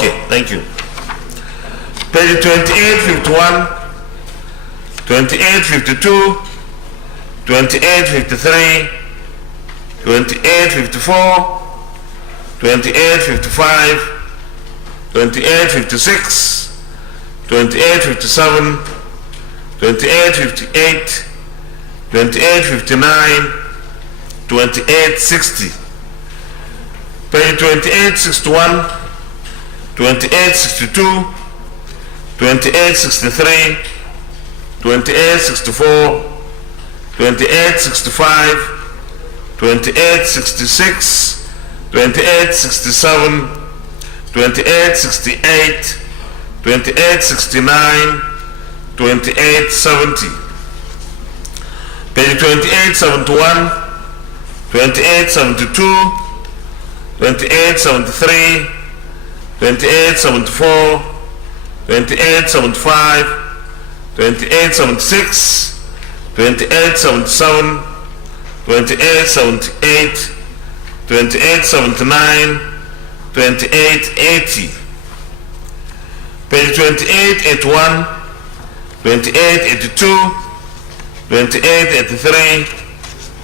Okay, thank you. Page 2851, 2852, 2853, 2854, 2855, 2856, 2857, 2858, 2859, 2860. Page 2861, 2862, 2863, 2864, 2865, 2866, 2867, 2868, 2869, 2870. Page 2871, 2872, 2873, 2874, 2875, 2876, 2877, 2878, 2879, 2880. Page 2881, 2882, 2883,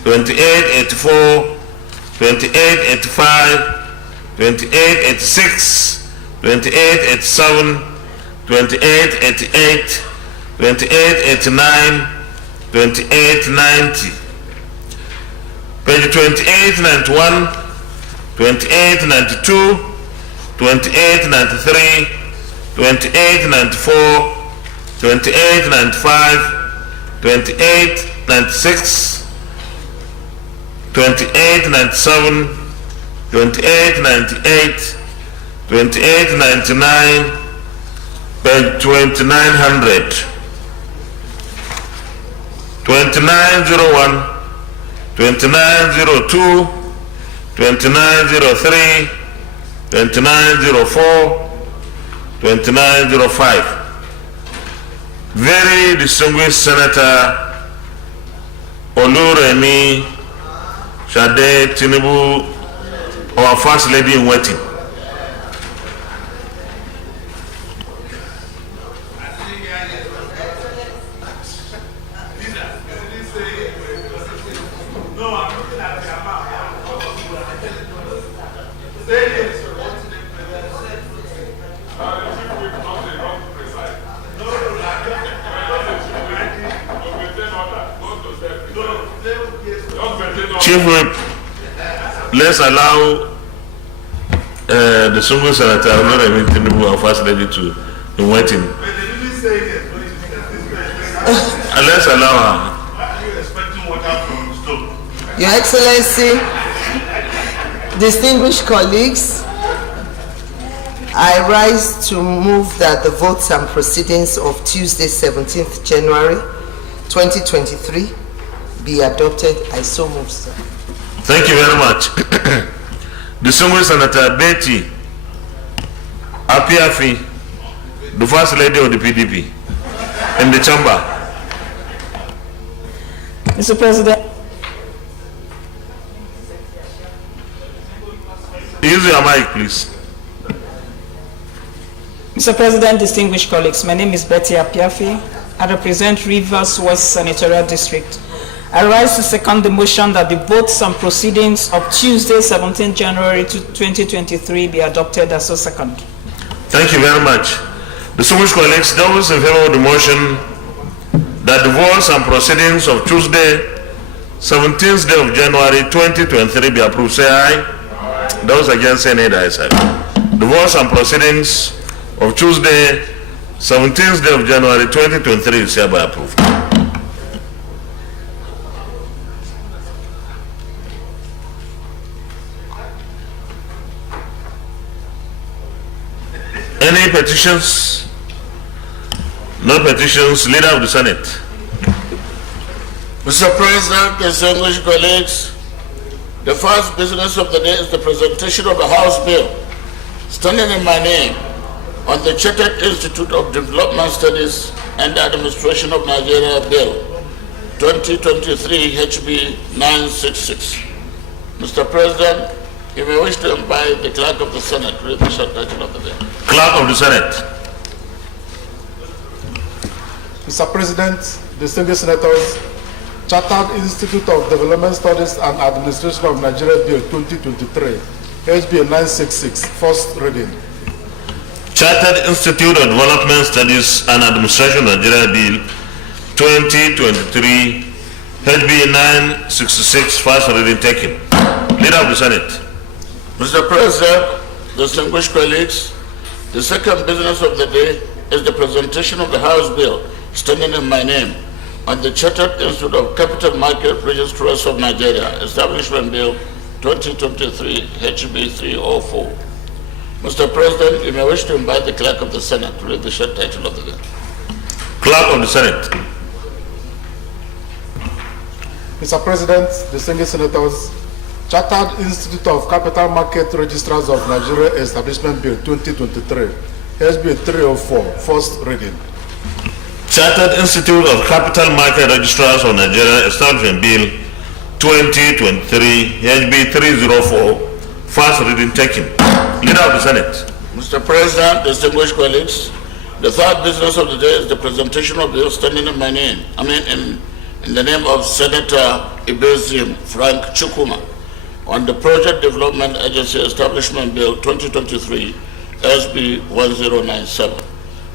2884, 2885, 2886, 2887, 2888, 2889, 2890. Page 2891, 2892, 2893, 2894, 2895, 2896, 2897, 2898, 2899, page 2900, 2901, 2902, 2903, 2904, 2905. Very distinguished Senator Oluremi Shade Tinubu, our first lady in waiting. Chief Whip, let's allow the single Senator Oluremi Tinubu, our first lady, to be waiting. Let's allow her. Your Excellency, distinguished colleagues, I rise to move that the votes and proceedings of Tuesday, 17th January 2023 be adopted. I so move, sir. Thank you very much. Distinguished Senator Betty Apiafi, the first lady of the PDP, in the chamber. Mr. President. Use your mic, please. Mr. President, distinguished colleagues, my name is Betty Apiafi. I represent Rivers West Senatorial District. I rise to second the motion that the votes and proceedings of Tuesday, 17 January 2023 be adopted as so second. Thank you very much. Distinguished colleagues, those in favor of the motion that the votes and proceedings of Tuesday, 17th day of January 2023 be approved, say aye. Those against, say nay. The votes and proceedings of Tuesday, 17th day of January 2023 is hereby approved. Any petitions? No petitions. Leader of the Senate. Mr. President, distinguished colleagues, the first business of the day is the presentation of the House bill, standing in my name, on the Chartered Institute of Development Studies and Administration of Nigeria Bill 2023 HB 966. Mr. President, you may wish to invite the Clerk of the Senate to read the short title of the bill. Clerk of the Senate. Mr. President, distinguished senators, Chartered Institute of Development Studies and Administration of Nigeria Bill 2023, HB 966, first reading. Chartered Institute of Development Studies and Administration of Nigeria Bill 2023, HB 966, first reading taken. Leader of the Senate. Mr. President, distinguished colleagues, the second business of the day is the presentation of the House Bill standing in my name on the Chartered Institute of Capital Market Registrars of Nigeria, Establishment Bill 2023, HB 304. Mr. President, you may wish to invite the Clerk of the Senate to read the short title of the bill. Clerk of the Senate. Mr. President, distinguished senators, Chartered Institute of Capital Market Registrars of Nigeria Establishment Bill 2023, HB 304, first reading. Chartered Institute of Capital Market Registrars of Nigeria Establishment Bill 2023, HB 304, first reading taken. Leader of the Senate. Mr. President, distinguished colleagues, the third business of the day is the presentation of bill standing in my name, in the name of Senator Ibezim Frank Chukuma on the Project Development Agency Establishment Bill 2023, SB 1097.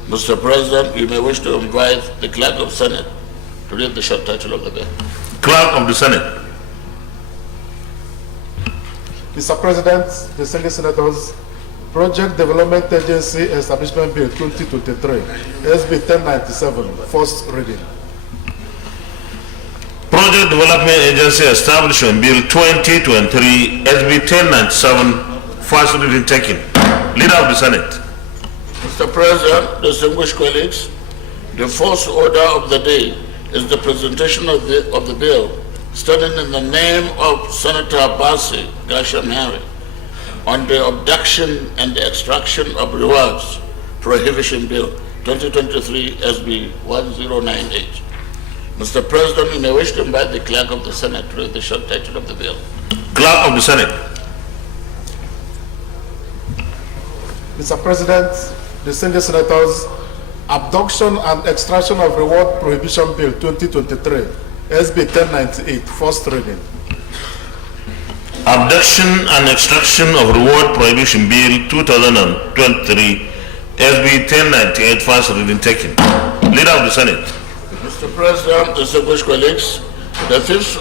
Mr. President, you may wish to invite the Clerk of the Senate to read the short title of the bill. Clerk of the Senate. Mr. President, distinguished senators, Project Development Agency Establishment Bill 2023, SB 1097, first reading. Project Development Agency Establishment Bill 2023, SB 1097, first reading taken. Leader of the Senate. Mr. President, distinguished colleagues, the first order of the day is the presentation of the bill standing in the name of Senator Bassi Gasham Henry on the Abduction and the Extraction of Rewards Prohibition Bill 2023, SB 1098. Mr. President, you may wish to invite the Clerk of the Senate to read the short title of the bill. Clerk of the Senate. Mr. President, distinguished senators, Abduction and Extraction of Reward Prohibition Bill 2023, SB 1098, first reading. Abduction and Extraction of Reward Prohibition Bill 2023, SB 1098, first reading taken. Leader of the Senate. Mr. President, distinguished colleagues, the fifth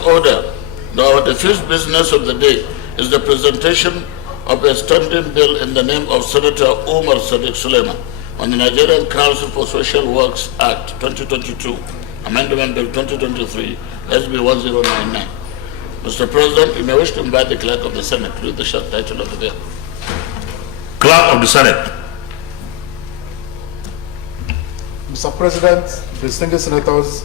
business of the day is the presentation of a standing bill in the name of Senator Umar Sadiq Suleiman on the Nigerian Council for Social Works Act 2022, Amendment Bill 2023, SB 1099. Mr. President, you may wish to invite the Clerk of the Senate to read the short title of the bill. Clerk of the Senate. Mr. President, distinguished senators,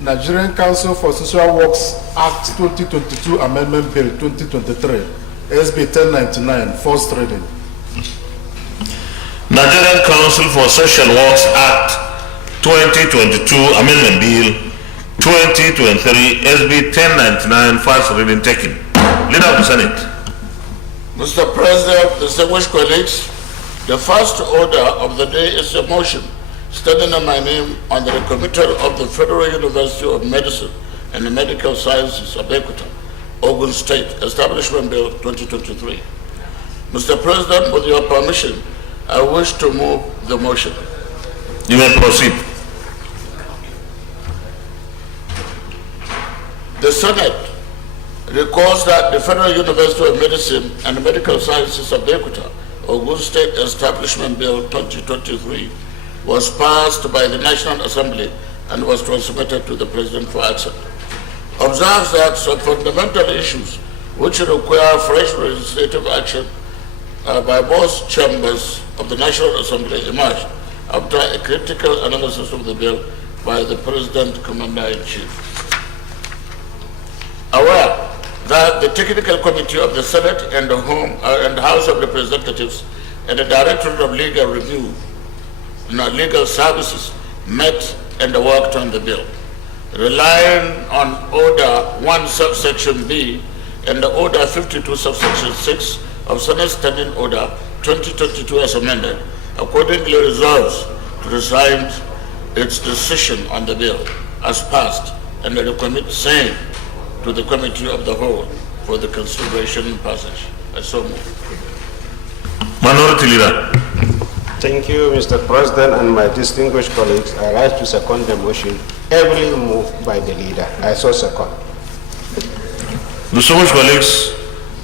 Nigerian Council for Social Works Act 2022 Amendment Bill 2023, SB 1099, first reading. Nigerian Council for Social Works Act 2022 Amendment Bill 2023, SB 1099, first reading taken. Leader of the Senate. Mr. President, distinguished colleagues, the first order of the day is a motion standing on my name on the committal of the Federal University of Medicine and the Medical Sciences of Ecuador, Ogun State, Establishment Bill 2023. Mr. President, with your permission, I wish to move the motion. You may proceed. The Senate recalls that the Federal University of Medicine and the Medical Sciences of Ecuador, Ogun State Establishment Bill 2023, was passed by the National Assembly and was transmitted to the President for action. Observes that some fundamental issues which require fresh legislative action by both chambers of the National Assembly emerged after a critical analysis of the bill by the President Commander-in-Chief. Aware that the Technical Committee of the Senate and the House of Representatives and the Directorate of Legal Review Legal Services met and worked on the bill, relying on Order 1 subsection B and the Order 52 subsection 6 of Senate Standing Order 2022 as amended, accordingly resolves to resign its decision on the bill as passed and recommit same to the Committee of the Whole for the consideration and passage. I so move. Minority Leader. Thank you, Mr. President, and my distinguished colleagues. I rise to second the motion heavily moved by the leader. I so second. Distinguished colleagues,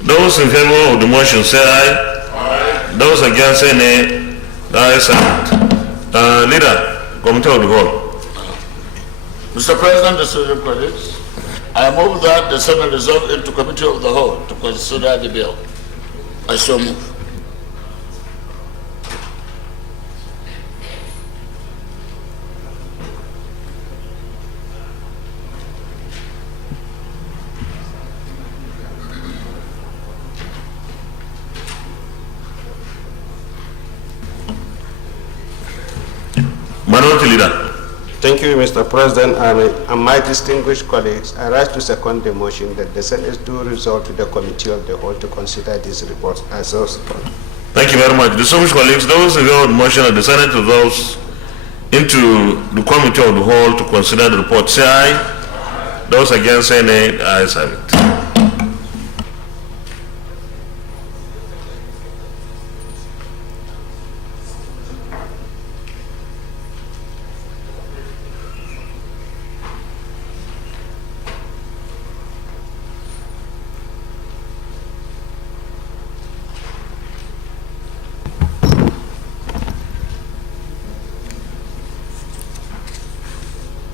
those in favor of the motion say aye. Aye. Those against say nay. The ayes have it. Leader, Committee of the Whole. Mr. President, distinguished colleagues, I move that the Senate resolve into Committee of the Whole to consider the bill. I so move. Minority Leader. Thank you, Mr. President, and my distinguished colleagues. I rise to second the motion that the Senate do resolve to the Committee of the Whole to consider this report. I so second. Thank you very much. Distinguished colleagues, those in favor of the motion that the Senate resolves into the Committee of the Whole to consider the report say aye. Those against say nay. The ayes have it.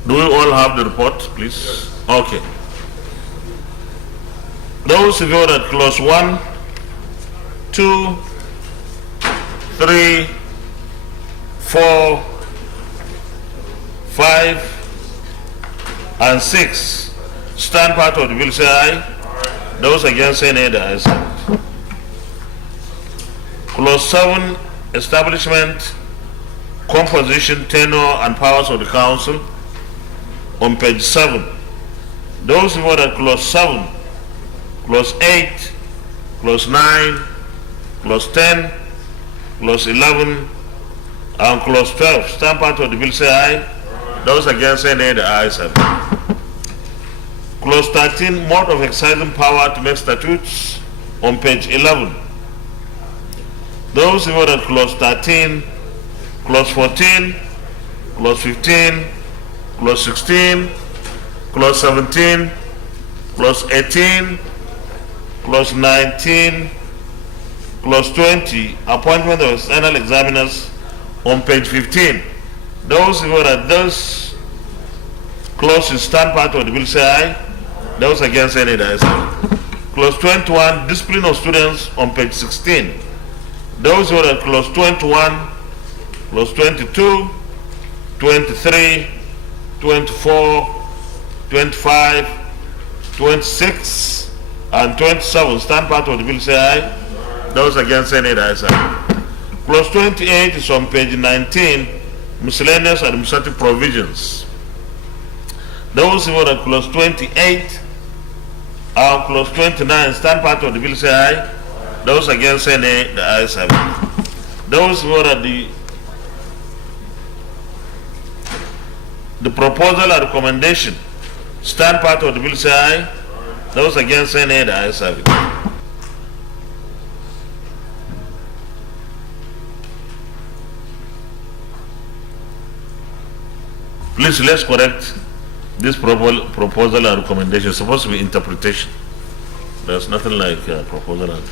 Do we all have the report, please? Okay. Those in favor that clause 1, 2, 3, 4, 5, and 6 stand part of the bill say aye. Those against say nay. The ayes have it. Clause 7, establishment, composition, tenure, and powers of the council. On page 7, those who were at clause 7, clause 8, clause 9, clause 10, clause 11, and clause 12 stand part of the bill say aye. Those against say nay. The ayes have it. Clause 13, mode of exercising power to make statutes. On page 11, those who were at clause 13, clause 14, clause 15, clause 16, clause 17, clause 18, clause 19, clause 20, appointment of external examiners. On page 15, those who are at those clauses stand part of the bill say aye. Those against say nay. The ayes have it. Clause 21, discipline of students. On page 16, those who are at clause 21, clause 22, 23, 24, 25, 26, and 27 stand part of the bill say aye. Those against say nay. The ayes have it. Clause 28 is on page 19, miscellaneous administrative provisions. Those who are at clause 28 and clause 29 stand part of the bill say aye. Those against say nay. The ayes have it. Those who are at the proposal or recommendation stand part of the bill say aye. Those against say nay. The ayes have it. Please, let's correct this proposal or recommendation. It's supposed to be interpretation. There's nothing like proposal and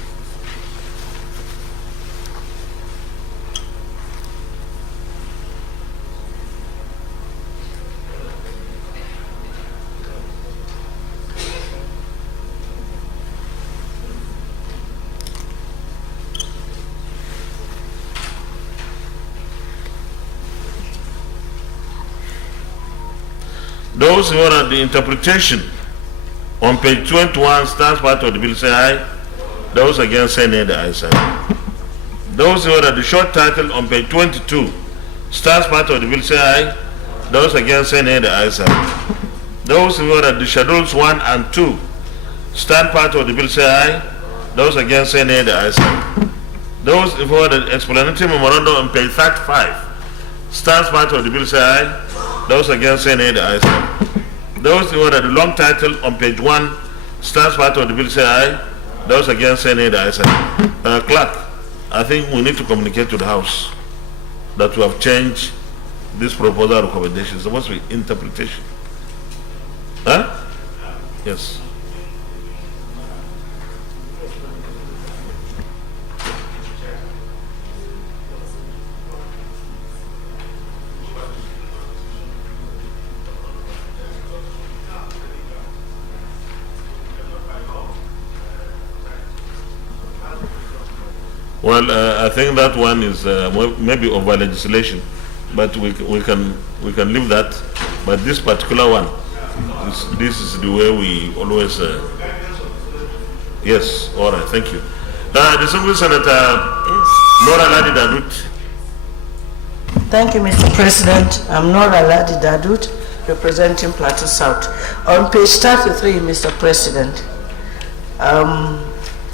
those who are at the interpretation on page 21 stands part of the bill say aye. Those against say nay. The ayes have it. Those who are at the short title on page 22 stands part of the bill say aye. Those against say nay. The ayes have it. Those who are at the schedules 1 and 2 stand part of the bill say aye. Those against, say nay. The ayes have it. Those in favor of the explanatory memorandum on page 35 stands part of the bill, say aye. Those against, say nay. The ayes have it. Those in favor of the long title on page 1 stands part of the bill, say aye. Those against, say nay. The ayes have it. Clerk, I think we need to communicate to the House that we have changed this proposal recommendation. It's supposed to be interpretation. Huh? Yes. Well, I think that one is maybe over legislation, but we can leave that. But this particular one, this is the way we always. Yes. All right. Thank you. Distinguished Senator Nora Ladi Dadut. Thank you, Mr. President. I'm Nora Ladi Dadut, representing Plateau South. On page 33, Mr. President,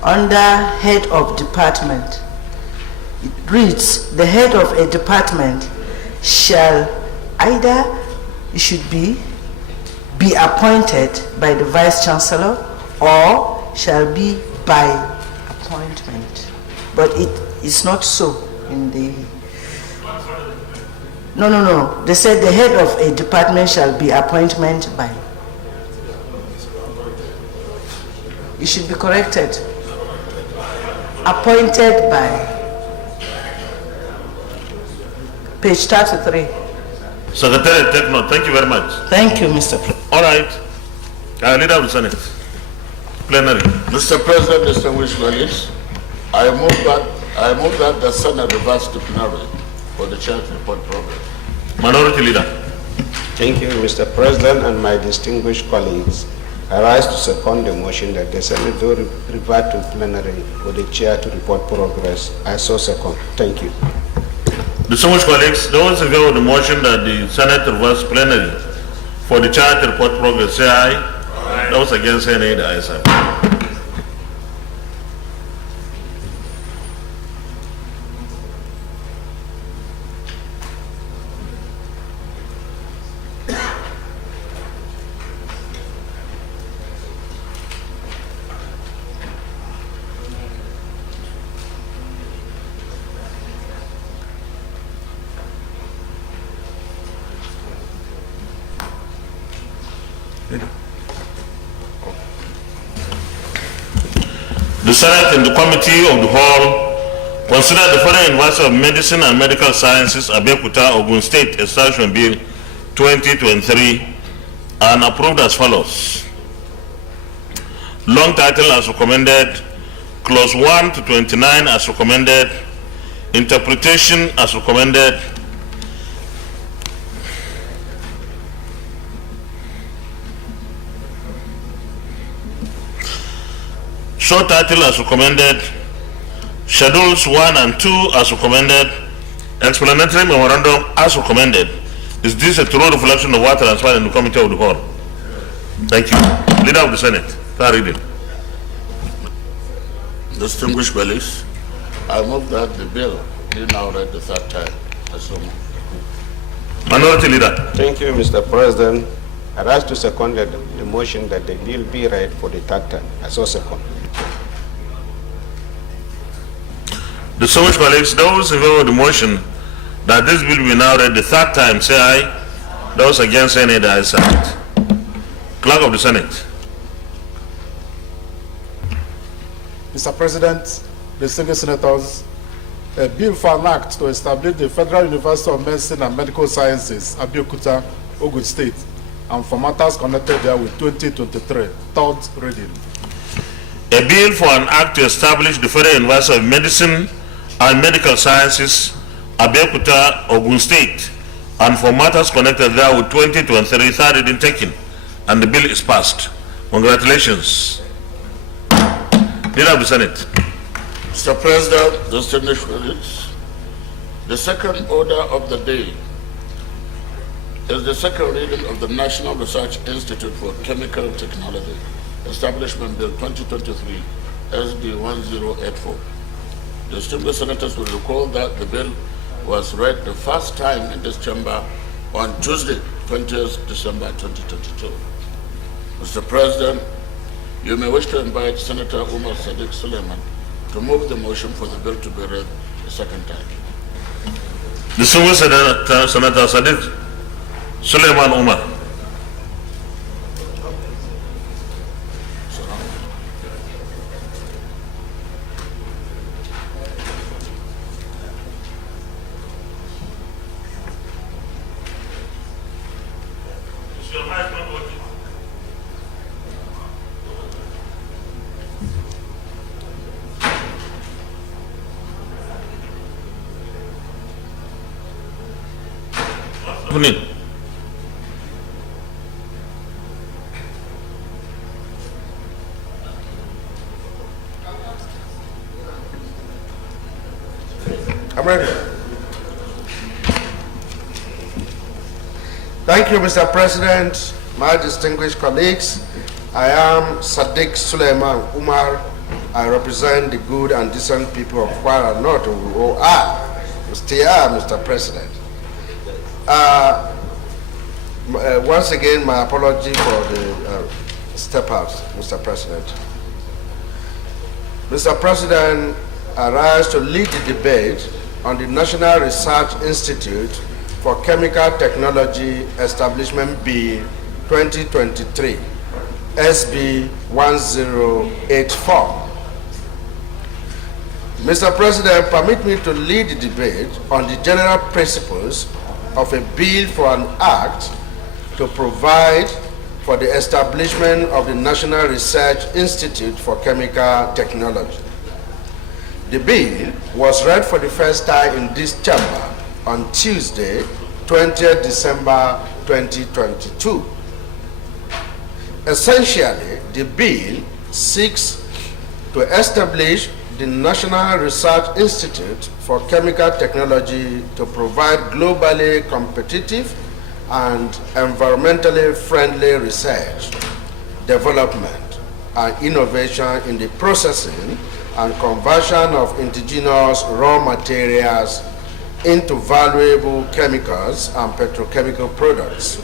under head of department, it reads, the head of a department shall either, it should be appointed by the Vice Chancellor or shall be by appointment. But it is not so in the... No. They said the head of a department shall be appointment by. It should be corrected. Appointed by. Page 33. Secretary, take note. Thank you very much. Thank you, Mr. President. All right. Leader of the Senate. Plenary. Mr. President, distinguished colleagues, I move that the Senate reverts to plenary for the chair to report progress. Minority Leader. Thank you, Mr. President, and my distinguished colleagues. I rise to second the motion that the Senate do revert to plenary for the chair to report progress. I so second. Thank you. Distinguished colleagues, those in favor of the motion that the Senate reverse plenary for the chair to report progress, say aye. Aye. Those against, say nay. The ayes have it. The Senate and the Committee of the Whole consider the Federal University of Medicine and Medical Sciences, Abeokuta, Ogun State Establishment Bill 2023 and approved as follows. Long title as recommended, clause 1 to 29 as recommended, interpretation as recommended, short title as recommended, schedules 1 and 2 as recommended, explanatory memorandum as recommended. Is this a true reflection of what transpired in the Committee of the Whole? Thank you. Leader of the Senate, third reading. Distinguished colleagues, I move that the bill be now read the third time. I so move. Minority Leader. Thank you, Mr. President. I rise to second the motion that the bill be read for the third time. I so second. Distinguished colleagues, those in favor of the motion that this bill be now read the third time, say aye. Those against, say nay. The ayes have it. Clerk of the Senate. Mr. President, distinguished senators, a bill for an act to establish the Federal University of Medicine and Medical Sciences, Abeokuta, Ogun State, and for matters connected there with 2023, third reading. A bill for an act to establish the Federal University of Medicine and Medical Sciences, Abeokuta, Ogun State, and for matters connected there with 2023, third reading taken, and the bill is passed. Congratulations. Leader of the Senate. Mr. President, distinguished colleagues, the second order of the day is the second reading of the National Research Institute for Chemical Technology, Establishment Bill 2023, SB 1084. Distinguished senators will recall that the bill was read the first time in this chamber on Tuesday, 20th December 2022. Mr. President, you may wish to invite Senator Umar Sadiq Suleiman to move the motion for the bill to be read a second time. Distinguished Senator Sadiq Suleiman Umar. I'm ready. Thank you, Mr. President, my distinguished colleagues. I am Sadiq Suleiman Umar. I represent the good and decent people of Kwara North, who are, still are, Mr. President. Once again, my apology for the step out, Mr. President. Mr. President, I rise to lead the debate on the National Research Institute for Chemical Technology Establishment Bill 2023, SB 1084. Mr. President, permit me to lead the debate on the general principles of a bill for an act to provide for the establishment of the National Research Institute for Chemical Technology. The bill was read for the first time in this chamber on Tuesday, 20th December 2022. Essentially, the bill seeks to establish the National Research Institute for Chemical Technology to provide globally competitive and environmentally friendly research, development, and innovation in the processing and conversion of indigenous raw materials into valuable chemicals and petrochemical products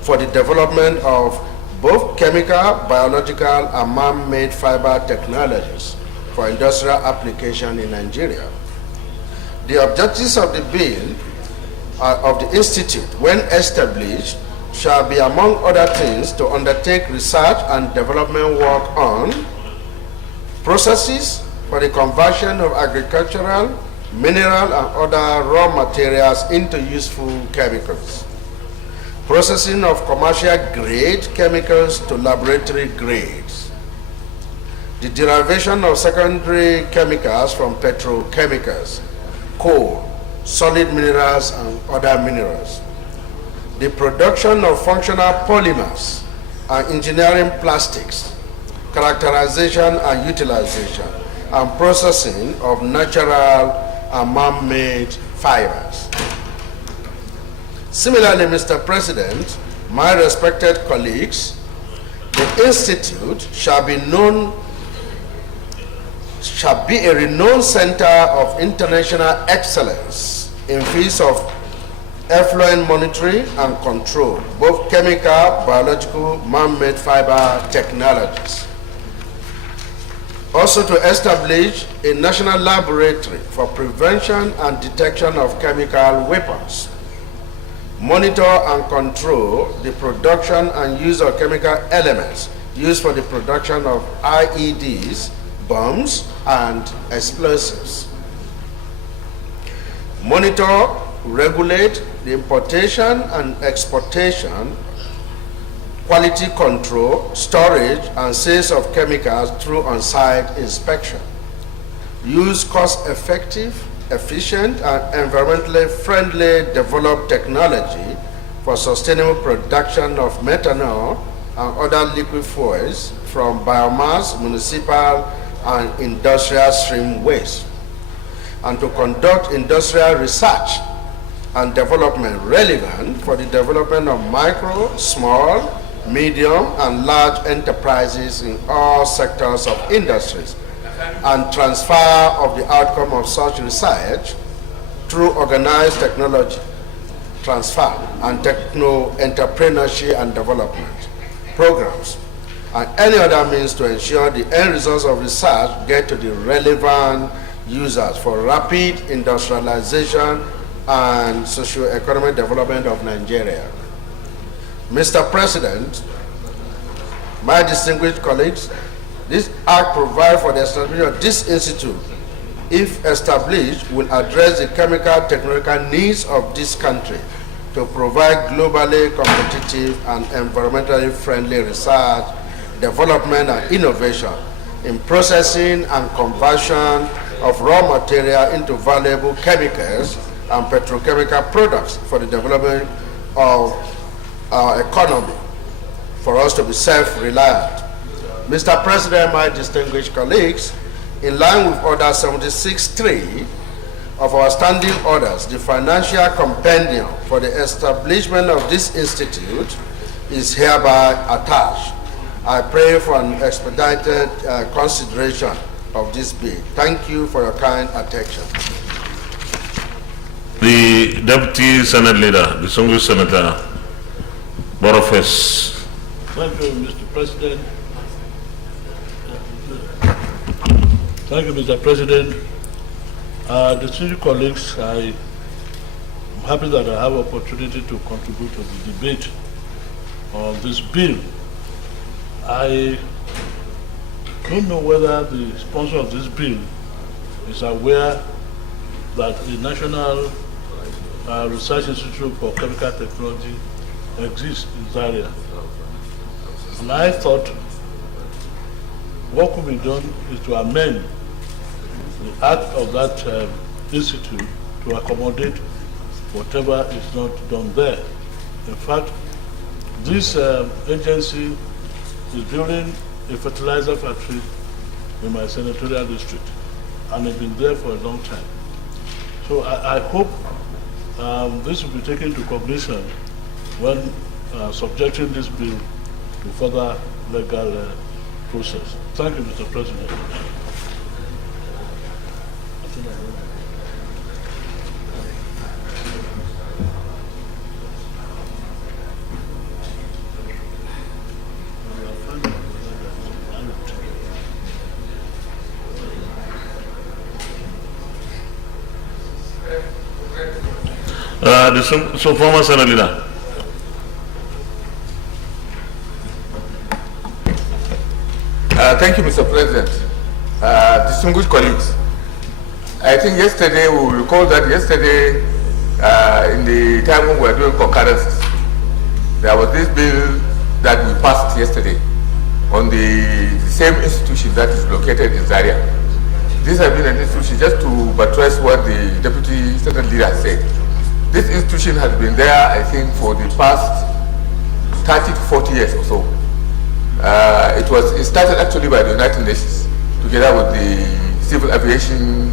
for the development of both chemical, biological, and man-made fiber technologies for industrial application in Nigeria. The objectives of the bill of the Institute, when established, shall be, among other things, to undertake research and development work on processes for the conversion of agricultural, mineral, and other raw materials into useful chemicals, processing of commercial grade chemicals to laboratory grades, the derivation of secondary chemicals from petrochemicals, coal, solid minerals, and other minerals, the production of functional polymers and engineering plastics, characterization and utilization, and processing of natural and man-made fibers. Similarly, Mr. President, my respected colleagues, the Institute shall be a renowned center of international excellence in fields of effluent monitoring and control, both chemical, biological, man-made fiber technologies. Also to establish a national laboratory for prevention and detection of chemical weapons, monitor and control the production and use of chemical elements used for the production of IEDs, bombs, and explosives. Monitor, regulate the importation and exportation, quality control, storage, and sales of chemicals through on-site inspection. Use cost-effective, efficient, and environmentally friendly developed technology for sustainable production of methanol and other liquid fuels from biomass, municipal, and industrial stream waste, and to conduct industrial research and development relevant for the development of micro, small, medium, and large enterprises in all sectors of industries, and transfer of the outcome of such research through organized technology transfer and techno-entrepreneurship and development programs, and any other means to ensure the end results of research get to the relevant users for rapid industrialization and socio-economic development of Nigeria. Mr. President, my distinguished colleagues, this Act provides for the establishment of this institute. If established, will address the chemical technological needs of this country to provide globally competitive and environmentally friendly research, development, and innovation in processing and conversion of raw material into valuable chemicals and petrochemical products for the development of our economy, for us to be self-reliant. Mr. President, my distinguished colleagues, in line with Order 76.3 of our standing orders, the financial compendium for the establishment of this institute is hereby attached. I pray for an expedited consideration of this bill. Thank you for your kind attention. The Deputy Senate Leader, distinguished Senator Boniface. Thank you, Mr. President. Thank you, Mr. President. Distinguished colleagues, I am happy that I have opportunity to contribute to the debate on this bill. I don't know whether the sponsor of this bill is aware that the National Research Institute for Chemical Technology exists in Zaria. And I thought what could be done is to amend the act of that institute to accommodate whatever is not done there. In fact, this agency is building a fertilizer factory in my senatorial district, and it's been there for a long time. So I hope this will be taken into cognition when subjecting this bill to further legal process. Thank you, Mr. President. So former Senate Leader. Thank you, Mr. President. Distinguished colleagues, I think yesterday, we will recall that yesterday, in the time when we were doing concurrences, there was this bill that we passed yesterday on the same institution that is located in Zaria. This has been an institution, just to buttress what the Deputy Senate Leader said. This institution has been there, I think, for the past 30 to 40 years or so. It started actually by the United Nations, together with the Civil Aviation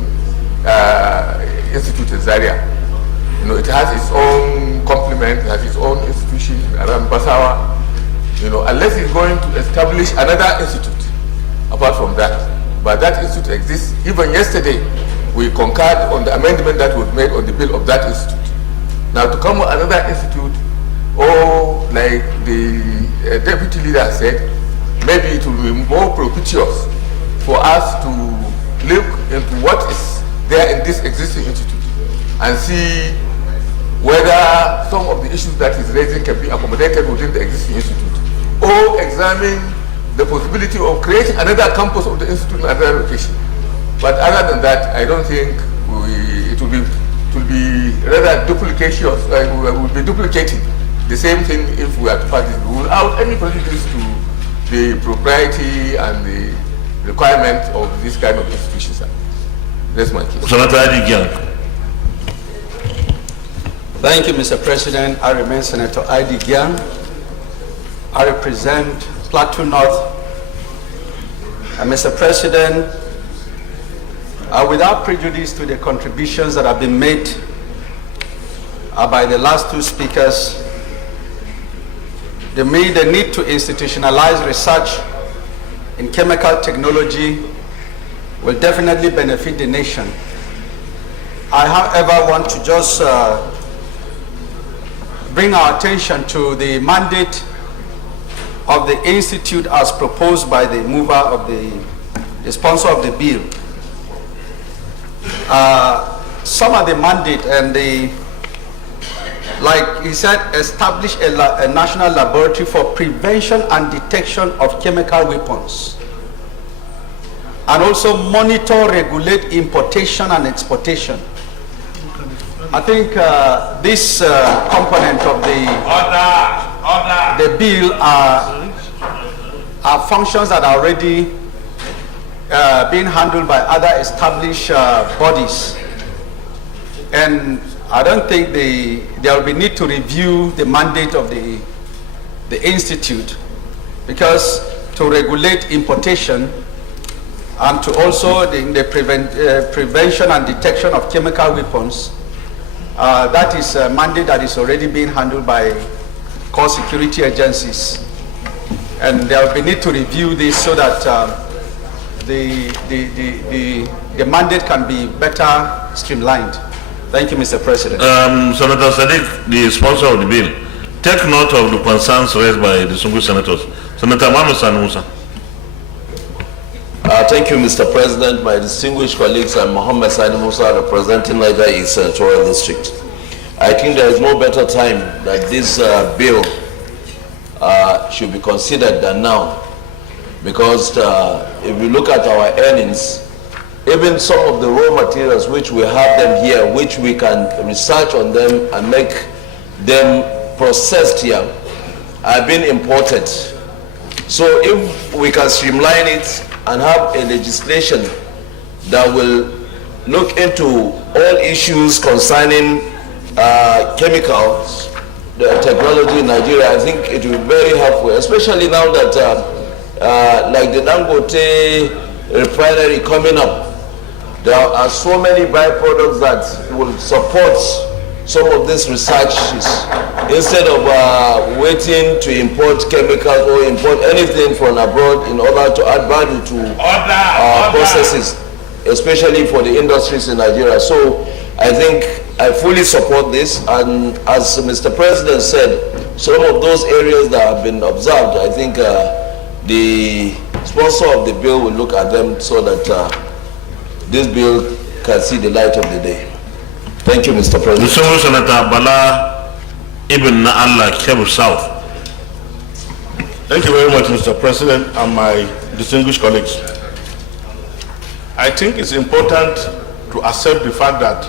Institute in Zaria. You know, it has its own complement, it has its own institution around Basawa. You know, unless it's going to establish another institute apart from that. But that institute exists. Even yesterday, we concurred on the amendment that was made on the bill of that institute. Now, to come with another institute, or like the Deputy Leader said, maybe it will be more propitious for us to look into what is there in this existing institute and see whether some of the issues that is raising can be accommodated within the existing institute, or examine the possibility of creating another campus of the institute in another location. But other than that, I don't think it will be rather duplicatious. We will be duplicating the same thing if we are to pass this rule without any prejudice to the propriety and the requirement of this kind of institutions. That's my case. Thank you, Mr. President. I remain Senator I.D. Gyang. I represent Plateau North. And Mr. President, without prejudice to the contributions that have been made by the last two speakers, the need to institutionalize research in chemical technology will definitely benefit the nation. I, however, want to just bring our attention to the mandate of the institute as proposed by the mover of the sponsor of the bill. Some of the mandate and like he said, establish a national laboratory for prevention and detection of chemical weapons, and also monitor, regulate importation and exportation. I think this component of the bill are functions that are already being handled by other established bodies, and I don't think there will be need to review the mandate of the institute, because to regulate importation and to also the prevention and detection of chemical weapons, that is a mandate that is already being handled by core security agencies, and there will be need to review this so that the mandate can be better streamlined. Thank you, Mr. President. Senator Sadiq, the sponsor of the bill, take note of the concerns raised by the distinguished senators. Senator Mohammed Sani Musa. Thank you, Mr. President. My distinguished colleagues, I'm Mohammed Sani Musa, representing Niger East Senatorial District. I think there is no better time that this bill should be considered than now, because if we look at our earnings, even some of the raw materials which we have them here, which we can research on them and make them processed here, are being imported. So if we can streamline it and have a legislation that will look into all issues concerning chemicals, the technology in Nigeria, I think it will be very helpful, especially now that like the Dangote refinery coming up. There are so many byproducts that will support some of these researches, instead of waiting to import chemicals or import anything from abroad in order to add value to processes, especially for the industries in Nigeria. So I think I fully support this, and as Mr. President said, some of those areas that have been observed, I think the sponsor of the bill will look at them so that this bill can see the light of the day. Thank you, Mr. President. Mr. Senator Bala Ibn Allah, Kebbi South. Thank you very much, Mr. President, and my distinguished colleagues. I think it's important to accept the fact that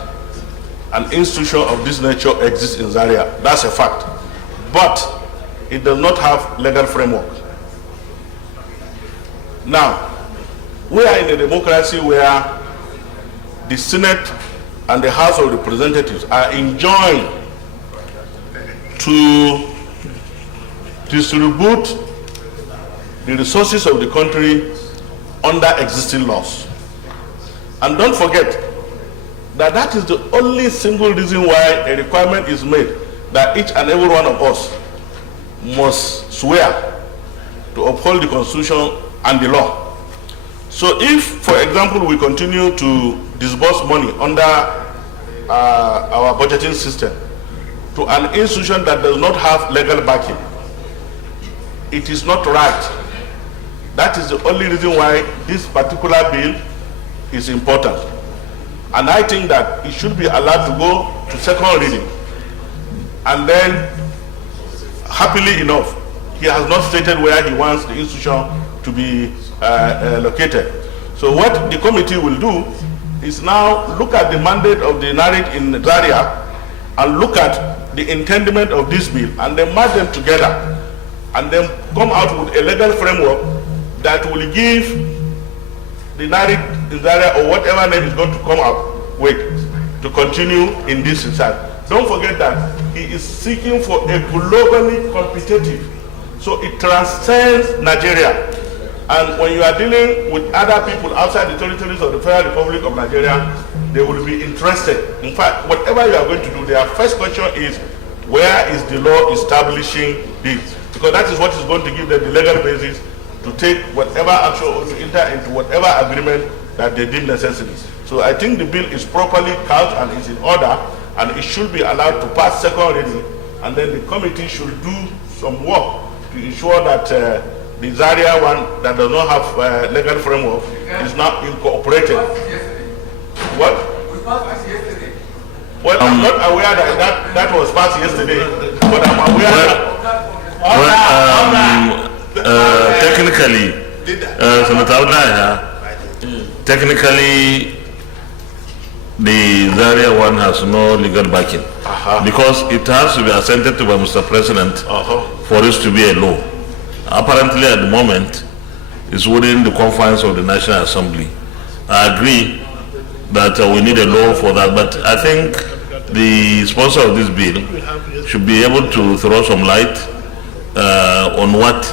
an institution of this nature exists in Zaria. That's a fact. But it does not have legal framework. Now, we are in a democracy where the Senate and the House of Representatives are enjoined to distribute the resources of the country under existing laws. And don't forget that that is the only single reason why a requirement is made that each and every one of us must swear to uphold the Constitution and the law. So if, for example, we continue to disburse money under our budgeting system to an institution that does not have legal backing, it is not right. That is the only reason why this particular bill is important. And I think that it should be allowed to go to second reading. And then, happily enough, he has not stated where he wants the institution to be located. So what the committee will do is now look at the mandate of the NARIC in Zaria and look at the intendment of this bill and then merge them together and then come out with a legal framework that will give the NARIC in Zaria, or whatever name is going to come up with, to continue in this research. Don't forget that he is seeking for a globally competitive, so it transcends Nigeria. And when you are dealing with other people outside the territories of the Federal Republic of Nigeria, they will be interested. In fact, whatever you are going to do, their first question is, where is the law establishing this? because that is what is going to give them the legal basis to take whatever action or to enter into whatever agreement that they deem necessary. So I think the bill is properly couched and is in order, and it should be allowed to pass second reading, and then the committee should do some work to ensure that the Zaria one that does not have legal framework is not incorporated. What? We passed yesterday. Well, I'm not aware that was passed yesterday, but I'm aware technically, Senator Abdullah, technically, the Zaria one has no legal backing because it has to be assented to by Mr. President for it to be a law. Apparently, at the moment, it's within the confines of the National Assembly. I agree that we need a law for that, but I think the sponsor of this bill should be able to throw some light on what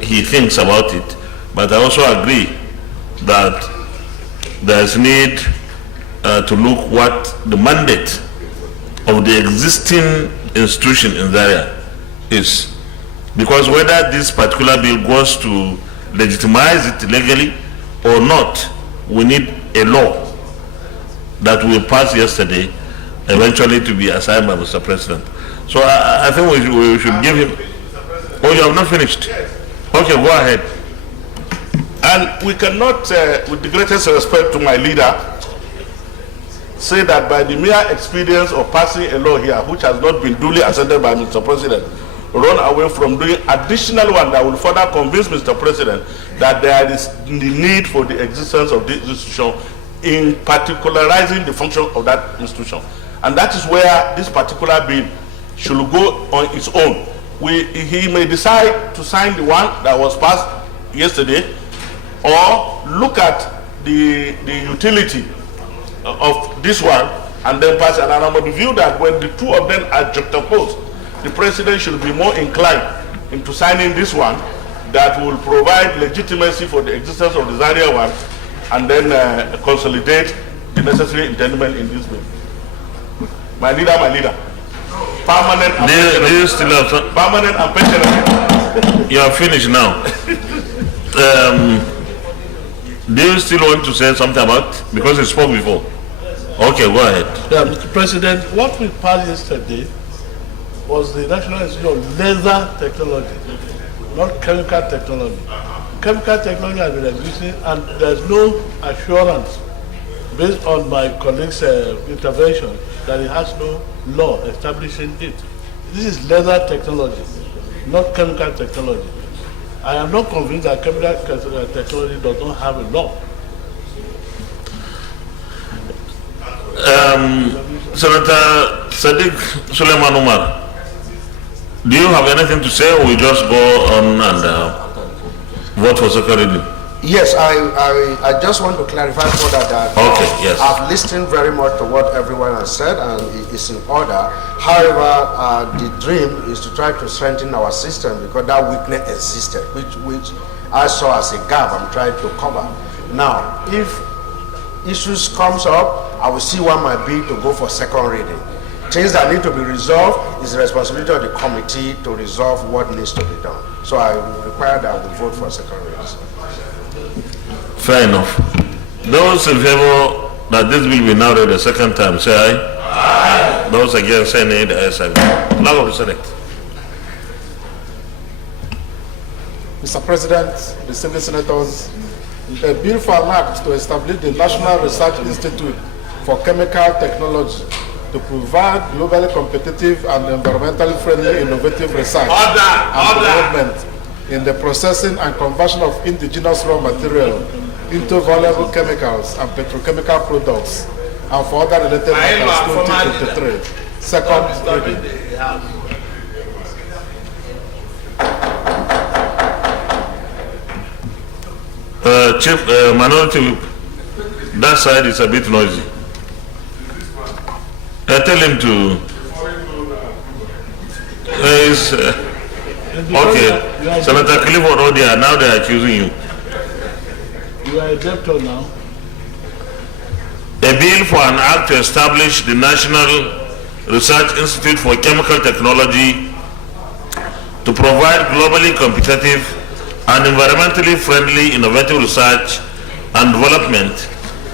he thinks about it. But I also agree that there's need to look what the mandate of the existing institution in Zaria is. Because whether this particular bill goes to legitimize it legally or not, we need a law that we passed yesterday eventually to be assigned by Mr. President. So I think we should give him... Oh, you have not finished? Okay, go ahead. And we cannot, with the greatest respect to my leader, say that by the mere experience of passing a law here, which has not been duly assented by Mr. President, run away from doing additional one that will further convince Mr. President that there is the need for the existence of this institution in particularizing the function of that institution. And that is where this particular bill should go on its own. He may decide to sign the one that was passed yesterday, or look at the utility of this one and then pass it. And I'm of the view that when the two of them are juxtaposed, the President should be more inclined into signing this one that will provide legitimacy for the existence of the Zaria one, and then consolidate the necessary intendment in this bill. My leader. Permanent and pensionable. Permanent and pensionable. You are finished now. Do you still want to say something about? Because you spoke before. Okay, go ahead. Yeah, Mr. President, what we passed yesterday was the National Institute of Laser Technology, not chemical technology. Chemical technology has been existing, and there's no assurance, based on my colleague's intervention, that it has no law establishing it. This is laser technology, not chemical technology. I am not convinced that chemical technology does not have a law. Senator Sadiq Suleiman Umar, do you have anything to say, or we just go on and vote for second reading? Yes, I just want to clarify further that yes. I've listened very much to what everyone has said, and it is in order. However, the dream is to try to strengthen our system, because that weakness existed, which I saw as a gap I'm trying to cover. Now, if issues comes up, I will see what might be to go for second reading. Things that need to be resolved is the responsibility of the committee to resolve what needs to be done. So I will require that we vote for second reading. Fair enough. Those in favor that this will be now read a second time, say aye. Aye. Those against, say nay. The ayes have it. Now go to select. Mr. President, distinguished senators, a bill for an act to establish the National Research Institute for Chemical Technology to provide globally competitive and environmentally friendly innovative research and development in the processing and conversion of indigenous raw material into valuable chemicals and petrochemical products, and for other related matters, 2023. Second reading. Chief Minority Whip, that side is a bit noisy. Tell him to. Okay, Senator Clifford Odia, now they are accusing you. You are a debtor now. A bill for an act to establish the National Research Institute for Chemical Technology to provide globally competitive and environmentally friendly innovative research and development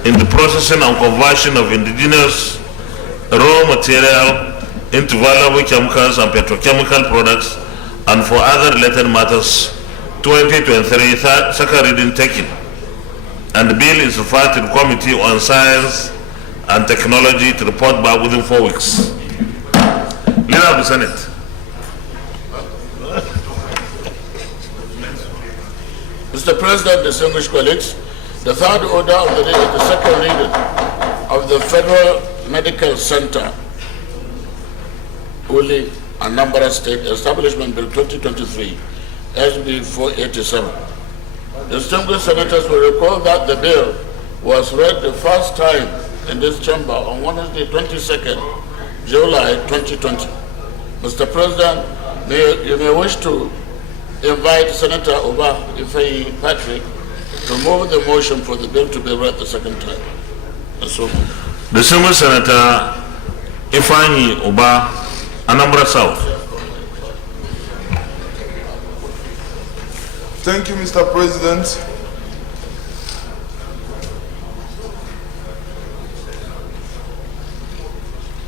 in the processing and conversion of indigenous raw material into valuable chemicals and petrochemical products and for other related matters. 2023 second reading taken, and the bill is referred to the Committee on Science and Technology to report back within 4 weeks. Leader of the Senate. Mr. President, distinguished colleagues, the third order of the day is the second reading of the Federal Medical Center, Uli, Anambra State Establishment Bill 2023, SB 487. Distinguished senators will recall that the bill was read the first time in this chamber on Wednesday, 22nd July 2020. Mr. President, you may wish to invite Senator Oba Ifeyi Patrick to move the motion for the bill to be read the second time. Distinguished Senator Ifeyi Oba, Anambra South. Thank you, Mr. President.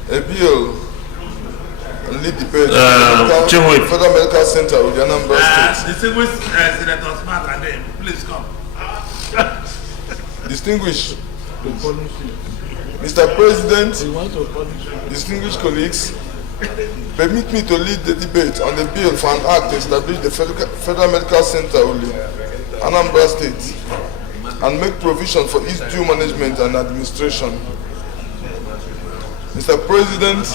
A bill and lead debate Federal Medical Center with the Anambra State. Distinguished Senator Smart and then, please come. Distinguished Mr. President, distinguished colleagues, permit me to lead the debate on the bill for an act to establish the Federal Medical Center only, Anambra State, and make provision for its due management and administration. Mr. President,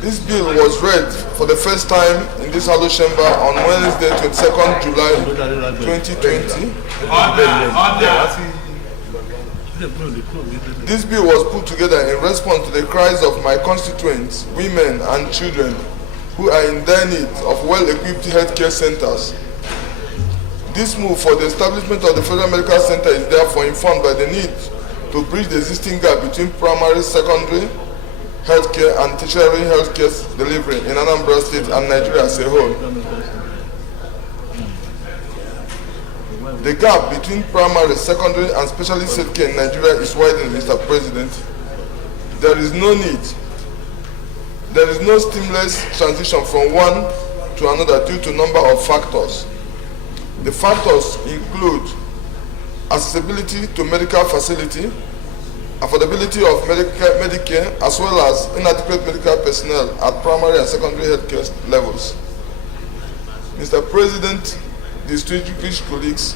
this bill was read for the first time in this Hallowed Chamber on Wednesday, 22nd July 2020. This bill was put together in response to the cries of my constituents, women and children who are in dire need of well-equipped healthcare centers. This move for the establishment of the Federal Medical Center is therefore informed by the need to bridge the existing gap between primary, secondary healthcare and tertiary healthcare delivery in Anambra State and Nigeria as a whole. The gap between primary, secondary, and specialist healthcare in Nigeria is widening, Mr. President. There is no seamless transition from one to another due to a number of factors. The factors include accessibility to medical facility, affordability of Medicare, as well as inadequate medical personnel at primary and secondary healthcare levels. Mr. President, distinguished colleagues,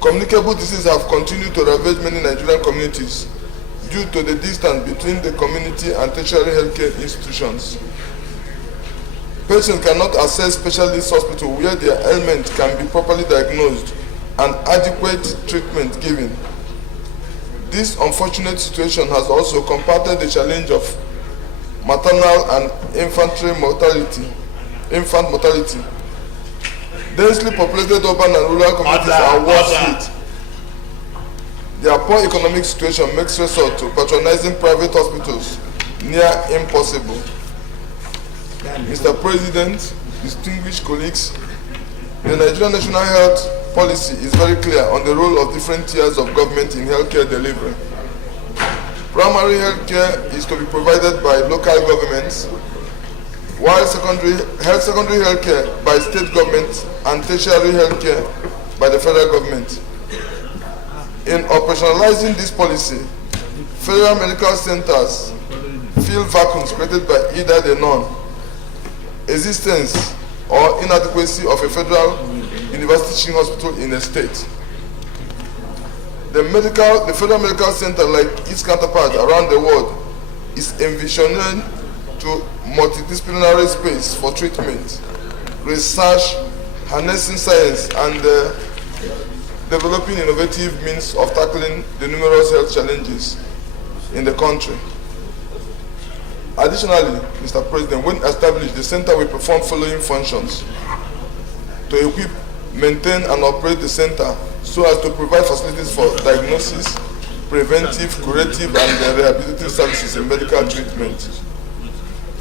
communicable diseases have continued to ravage many Nigerian communities due to the distance between the community and tertiary healthcare institutions. Patients cannot access specialist hospitals where their ailment can be properly diagnosed and adequate treatment given. This unfortunate situation has also compounded the challenge of maternal and infant mortality. Densely populated urban and rural communities are worse hit. Their poor economic situation makes resort to patronizing private hospitals near impossible. Mr. President, distinguished colleagues, the Nigerian National Health Policy is very clear on the role of different tiers of government in healthcare delivery. Primary healthcare is to be provided by local governments, while secondary healthcare by state government and tertiary healthcare by the federal government. In operationalizing this policy, federal medical centers fill vacuums created by either the non-existence or inadequacy of a federal university teaching hospital in a state. The federal medical center, like its counterparts around the world, is envisioning to multidisciplinary space for treatment, research, harnessing science, and developing innovative means of tackling the numerous health challenges in the country. Additionally, Mr. President, when established, the center will perform following functions: to equip, maintain, and operate the center so as to provide facilities for diagnosis, preventive, curative, and rehabilitative services in medical treatment.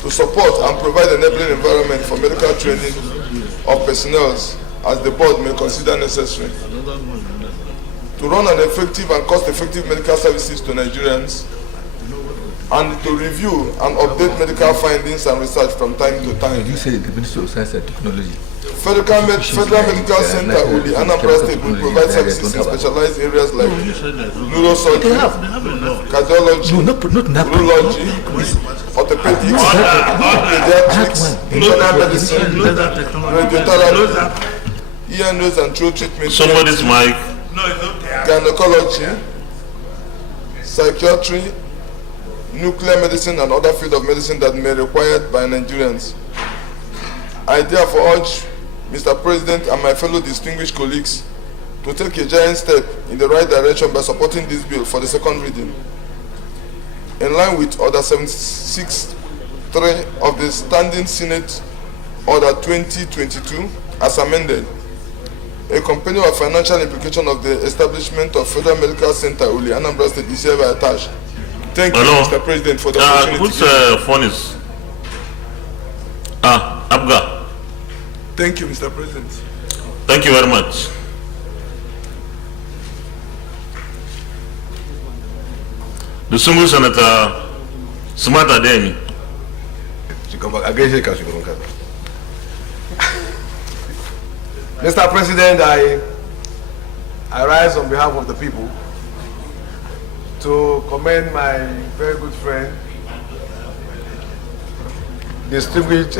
to support and provide enabling environment for medical training of personnel as the board may consider necessary. To run an effective and cost-effective medical services to Nigerians, and to review and update medical findings and research from time to time. You say the Ministry of Science and Technology. Federal Medical Center Uli Anambra State will provide services in specialized areas like neurosurgery, cardiology, urology, orthopedics, pediatrics, internal medicine, radiotherapy, ear, nose and throat treatment, Somebody's mic. gynecology, psychiatry, nuclear medicine and other fields of medicine that may be required by Nigerians. I therefore urge Mr. President and my fellow distinguished colleagues to take a giant step in the right direction by supporting this bill for the second reading. In line with Order 76.3 of the Standing Senate Order 2022 as amended, accompanying a financial implication of the establishment of Federal Medical Center Uli Anambra State is hereby attached. Thank you, Mr. President, for the opportunity. Whose phone is? Abga. Thank you, Mr. President. Thank you very much. The single Senator Smart Ademi. Mr. President, I rise on behalf of the people to commend my very good friend, distinguished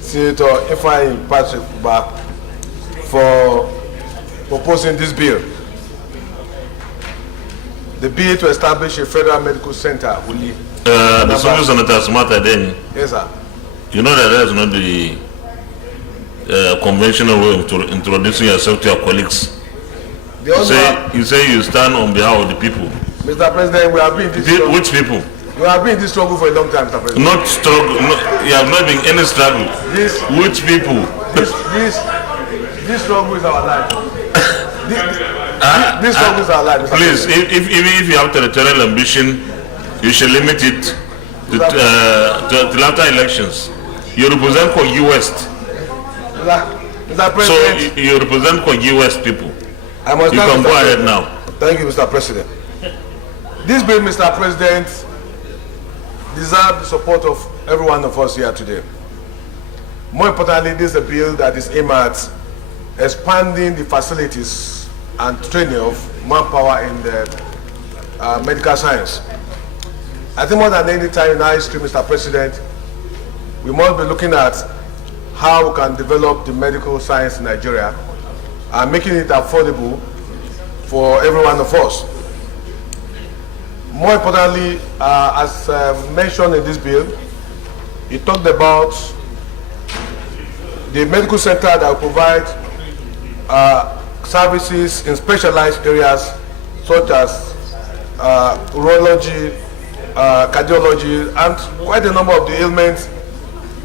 Senator Ifeanyi Patrick Uba, for proposing this bill. The bill to establish a federal medical center will lead. The single Senator Smart Ademi. Yes, sir. You know that that's not the conventional way of introducing yourself to your colleagues. You say you stand on behalf of the people. Mr. President, we have been in this struggle. Which people? We have been in this struggle for a long time, Mr. President. Not struggle. You have not been any struggle. Which people? This struggle is our life. This struggle is our life, Mr. Please, President. even if you have territorial ambition, you should limit it to after elections. You represent Kogi West. Mr. President, so you represent Kogi West people. I must you can go ahead now. Thank you, Mr. President. This bill, Mr. President, deserves the support of every one of us here today. More importantly, this is a bill that is aimed at expanding the facilities and training of manpower in the medical science. I think more than any time in our history, Mr. President, we must be looking at how we can develop the medical science in Nigeria and making it affordable for every one of us. More importantly, as mentioned in this bill, it talked about the medical center that will provide services in specialized areas such as urology, cardiology, and quite a number of the ailments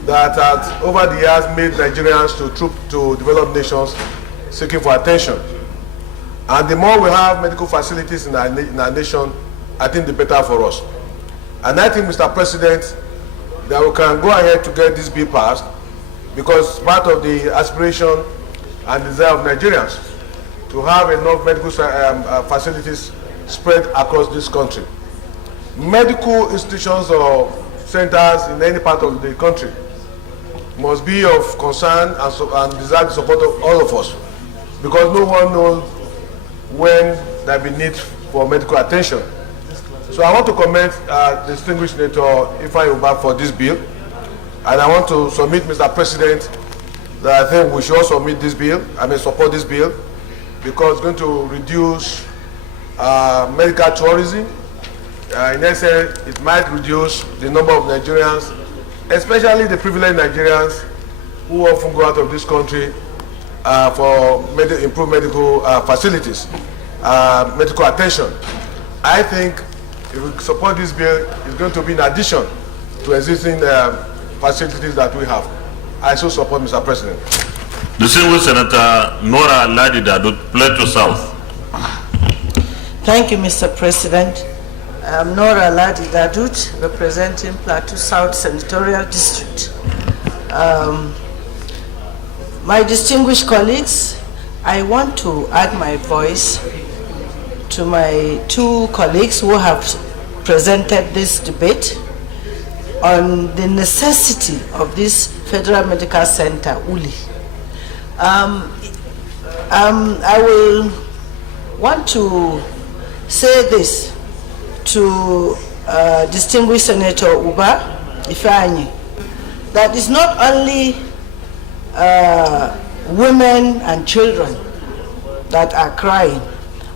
that have over the years made Nigerians to troop to developed nations seeking for attention. And the more we have medical facilities in our nation, I think the better for us. And I think, Mr. President, that we can go ahead to get this bill passed because part of the aspiration and desire of Nigerians to have enough medical facilities spread across this country. Medical institutions or centers in any part of the country must be of concern and desire the support of all of us because no one knows when there will be need for medical attention. So I want to commend distinguished Senator Ifeanyi Uba for this bill, and I want to submit, Mr. President, that I think we should also submit this bill, support this bill, because it's going to reduce medical tourism. In essence, it might reduce the number of Nigerians, especially the privileged Nigerians who often go out of this country for improved medical facilities, medical attention. I think if we support this bill, it's going to be in addition to existing facilities that we have. I so support, Mr. President. Distinguished Senator Nora Ladida, Plateau South. Thank you, Mr. President. I'm Nora Ladi Dadut, representing Plateau South Senatorial District. My distinguished colleagues, I want to add my voice to my two colleagues who have presented this debate on the necessity of this Federal Medical Center, ULI. I will want to say this to distinguished Senator Uba Ifeanyi, that it's not only women and children that are crying.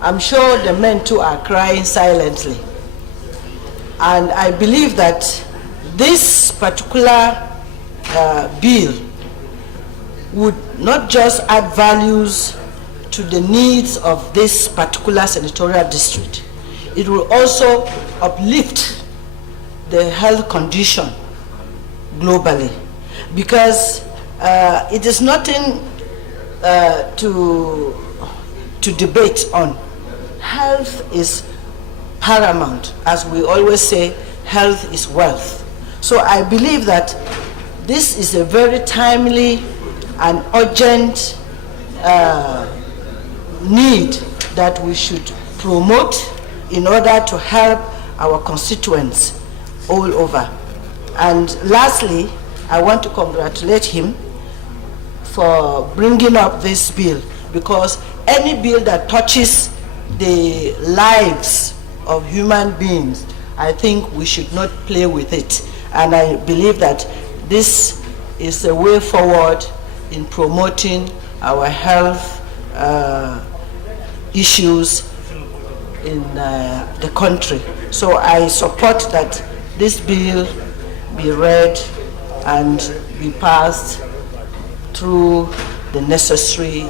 I'm sure the men too are crying silently. And I believe that this particular bill would not just add values to the needs of this particular senatorial district, it will also uplift the health condition globally, because it is nothing to debate on. Health is paramount. As we always say, health is wealth. So I believe that this is a very timely and urgent need that we should promote in order to help our constituents all over. And lastly, I want to congratulate him for bringing up this bill, because any bill that touches the lives of human beings, I think we should not play with it. And I believe that this is a way forward in promoting our health issues in the country. So I support that this bill be read and be passed through the necessary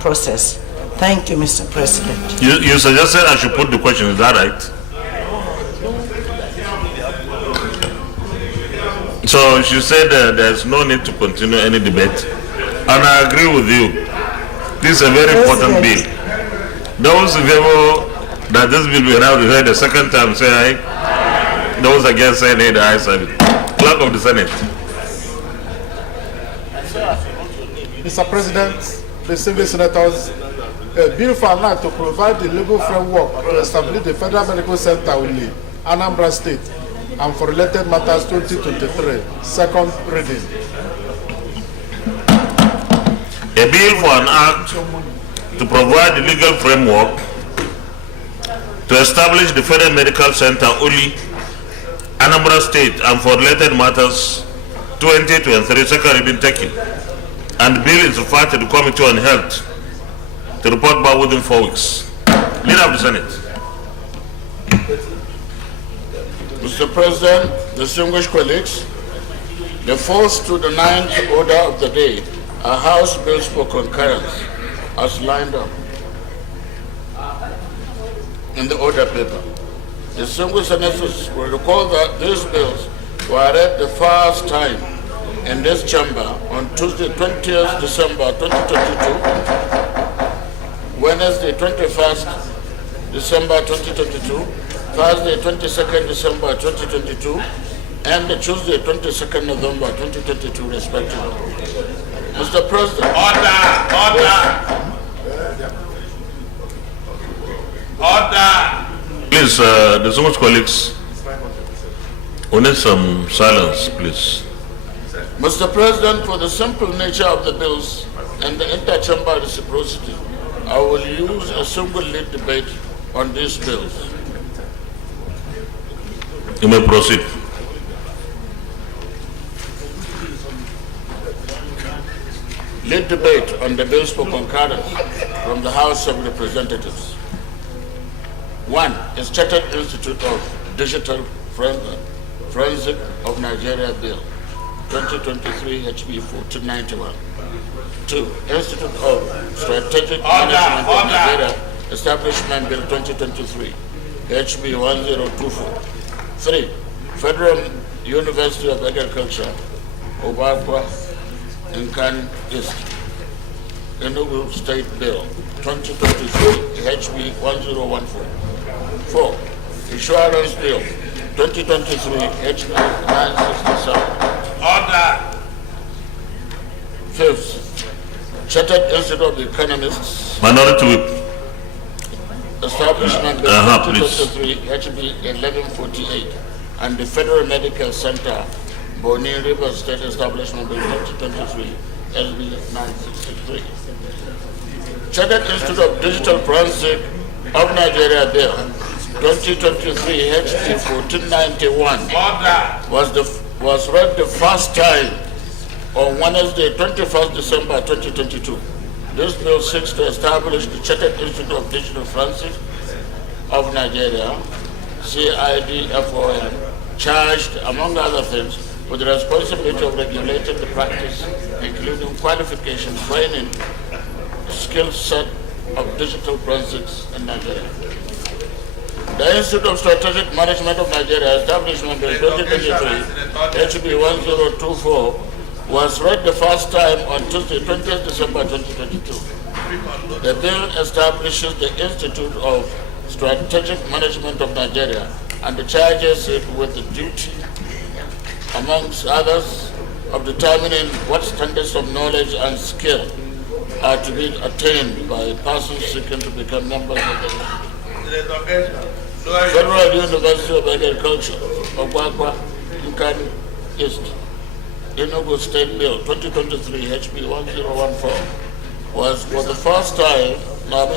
process. Thank you, Mr. President. You suggested I should put the question, is that right? So she said there's no need to continue any debate. And I agree with you. This is a very important bill. Those in favor that this bill will now be heard the second time say aye. Those against say nay, the ayes have it. Clerk of the Senate. Mr. President, distinguished senators, a bill for an act to provide the legal framework to establish the Federal Medical Center ULI, Anambra State, and for related matters 2023, second reading. A bill for an act to provide the legal framework to establish the Federal Medical Center ULI, Anambra State, and for related matters 2023, second reading taken. And the bill is referred to the Committee on Health to report back within 4 weeks. Leader of the Senate. Mr. President, distinguished colleagues, the fourth to the ninth order of the day are House bills for concurrence as lined up in the order paper. Distinguished senators will recall that these bills were read the first time in this chamber on Tuesday, 20th December 2022, Wednesday, 21st December 2022, Thursday, 22nd December 2022, and Tuesday, 22nd November 2022, respectively. Mr. President. Order. Please, distinguished colleagues, we need some silence, please. Mr. President, for the simple nature of the bills and the interchamber reciprocity, I will use a single lead debate on these bills. You may proceed. Lead debate on the bills for concurrence from the House of Representatives. 1 is Chartered Institute of Digital Forensic of Nigeria Bill 2023 HB 1491. 2. Institute of Strategic Management of Nigeria Establishment Bill 2023 HB 1024. 3. Federal University of Agriculture, Obakwa, Nkan East, Enugu State Bill 2023 HB 1014. 4. Insurance Bill 2023 HB 967. Order. Fifth, Chartered Institute of Economists Minority Whip. Establishment Bill Please. 2023 HB 1148 and the Federal Medical Center Boni River State Establishment Bill 2023 SB 963. Chartered Institute of Digital Forensic of Nigeria Bill 2023 HB 1491 was read the first time on Wednesday, 21st December 2022. This bill seeks to establish the Chartered Institute of Digital Forensic of Nigeria, CIDFON, charged, among other things, with the responsibility of regulating the practice, including qualification, training, skill set of digital forensics in Nigeria. The Institute of Strategic Management of Nigeria, Establishment Bill 2023, HB 1024, was read the first time on Tuesday, 20th December 2022. The bill establishes the Institute of Strategic Management of Nigeria and charges it with the duty, amongst others, of determining what standards of knowledge and skill are to be attained by persons seeking to become members of the Federal University of Agriculture, Ogwagwa, Nkanu East, Enugu State Bill 2023 HB 1014 was for the first time,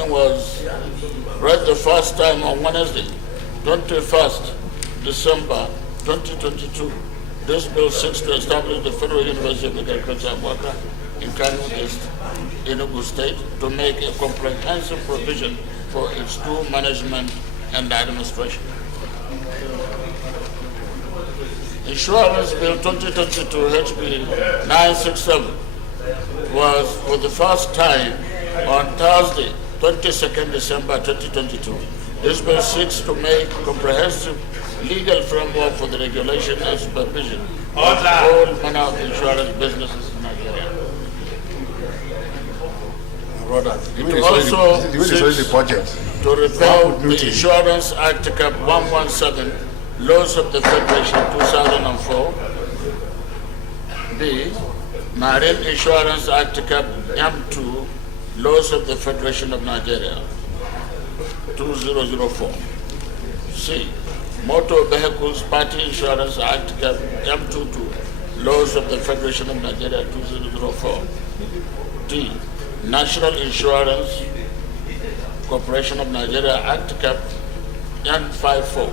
was read the first time on Wednesday, 21st December 2022. This bill seeks to establish the Federal University of Agriculture Ogwagwa in Kano East, Enugu State, to make a comprehensive provision for its true management and administration. Insurance Bill 2022 HB 967 was for the first time on Thursday, 22nd December 2022. This bill seeks to make comprehensive legal framework for the regulation and supervision of all manner of insurance businesses in Nigeria. It also seeks to repeal the Insurance Act Cap 117, Laws of the Federation 2004, B, Marine Insurance Act Cap M2, Laws of the Federation of Nigeria 2004, C, Motor Vehicles Party Insurance Act Cap M22, Laws of the Federation of Nigeria 2004, D, National Insurance Corporation of Nigeria Act Cap N54,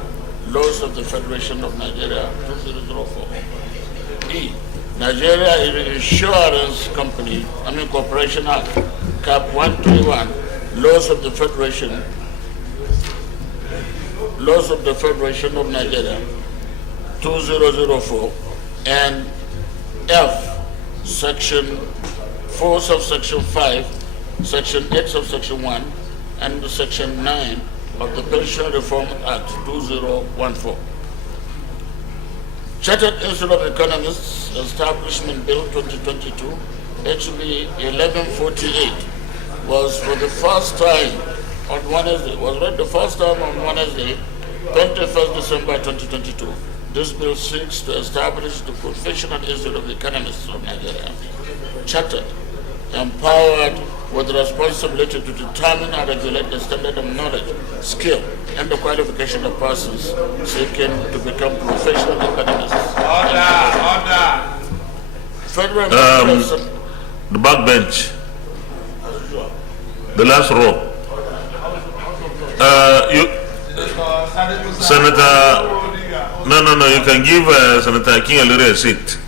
Laws of the Federation of Nigeria 2004. E, Nigeria Insurance Corporation Act Cap 121, Laws of the Federation of Nigeria 2004, and F, Section 4 subsection 5, Section 8 subsection 1, and Section 9 of the Pension Reform Act 2014. Chartered Institute of Economists Establishment Bill 2022, HB 1148, was for the first time on Wednesday, was read the first time on Wednesday, 21st December 2022. This bill seeks to establish the Professional Institute of Economists of Nigeria, chartered, empowered with responsibility to determine and regulate the standard of knowledge, skill, and the qualification of persons seeking to become professional economists. Order! Federal the back bench, the last row. Senator, no, you can give Senator King a little seat.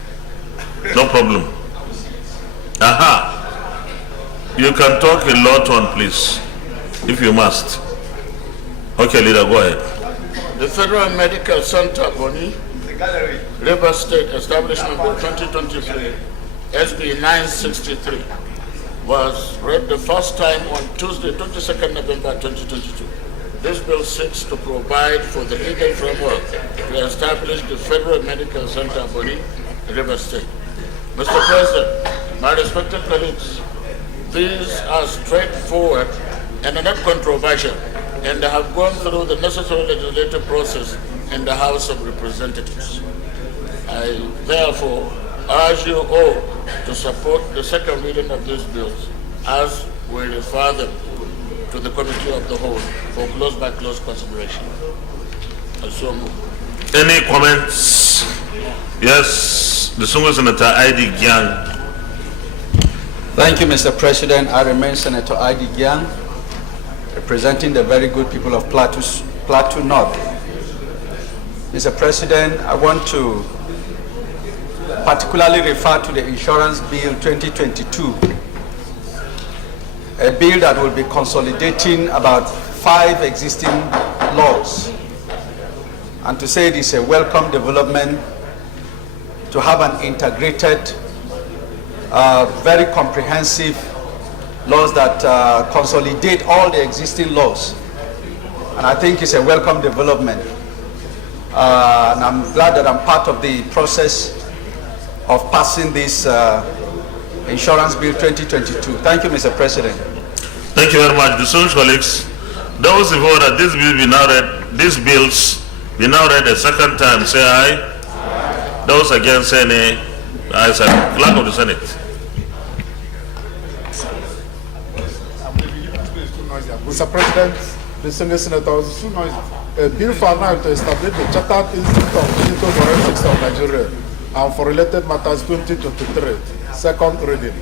No problem. Aha. You can talk in low tone, please, if you must. Okay, leader, go ahead. The Federal Medical Center, Boni, River State Establishment Bill 2023, SB 963, was read the first time on Tuesday, 22nd November 2022. This bill seeks to provide for the legal framework to establish the Federal Medical Center, Boni, River State. Mr. President, my respected colleagues, these are straightforward and are not controversial. and have gone through the necessary legislative process in the House of Representatives. I therefore urge you all to support the second reading of these bills as we refer them to the Committee of the Whole for close-by-close consideration. I so move. Any comments? Yes, the Distinguished Senator I.D. Gyang. Thank you, Mr. President. I remain Senator I.D. Gyang, representing the very good people of Plateau North. Mr. President, I want to particularly refer to the Insurance Bill 2022, a bill that will be consolidating about 5 existing laws. And to say it is a welcome development to have an integrated, very comprehensive laws that consolidate all the existing laws. And I think it's a welcome development. And I'm glad that I'm part of the process of passing this Insurance Bill 2022. Thank you, Mr. President. Thank you very much. Distinguished colleagues, those who vote that this bill be now read, these bills be now read a second time, say aye. Aye. Those against say nay. Aye, sir. Clerk of the Senate. Mr. President, distinguished senators, a bill for now to establish the Chartered Institute of Digital Forensics of Nigeria and for related matters 2023, second reading.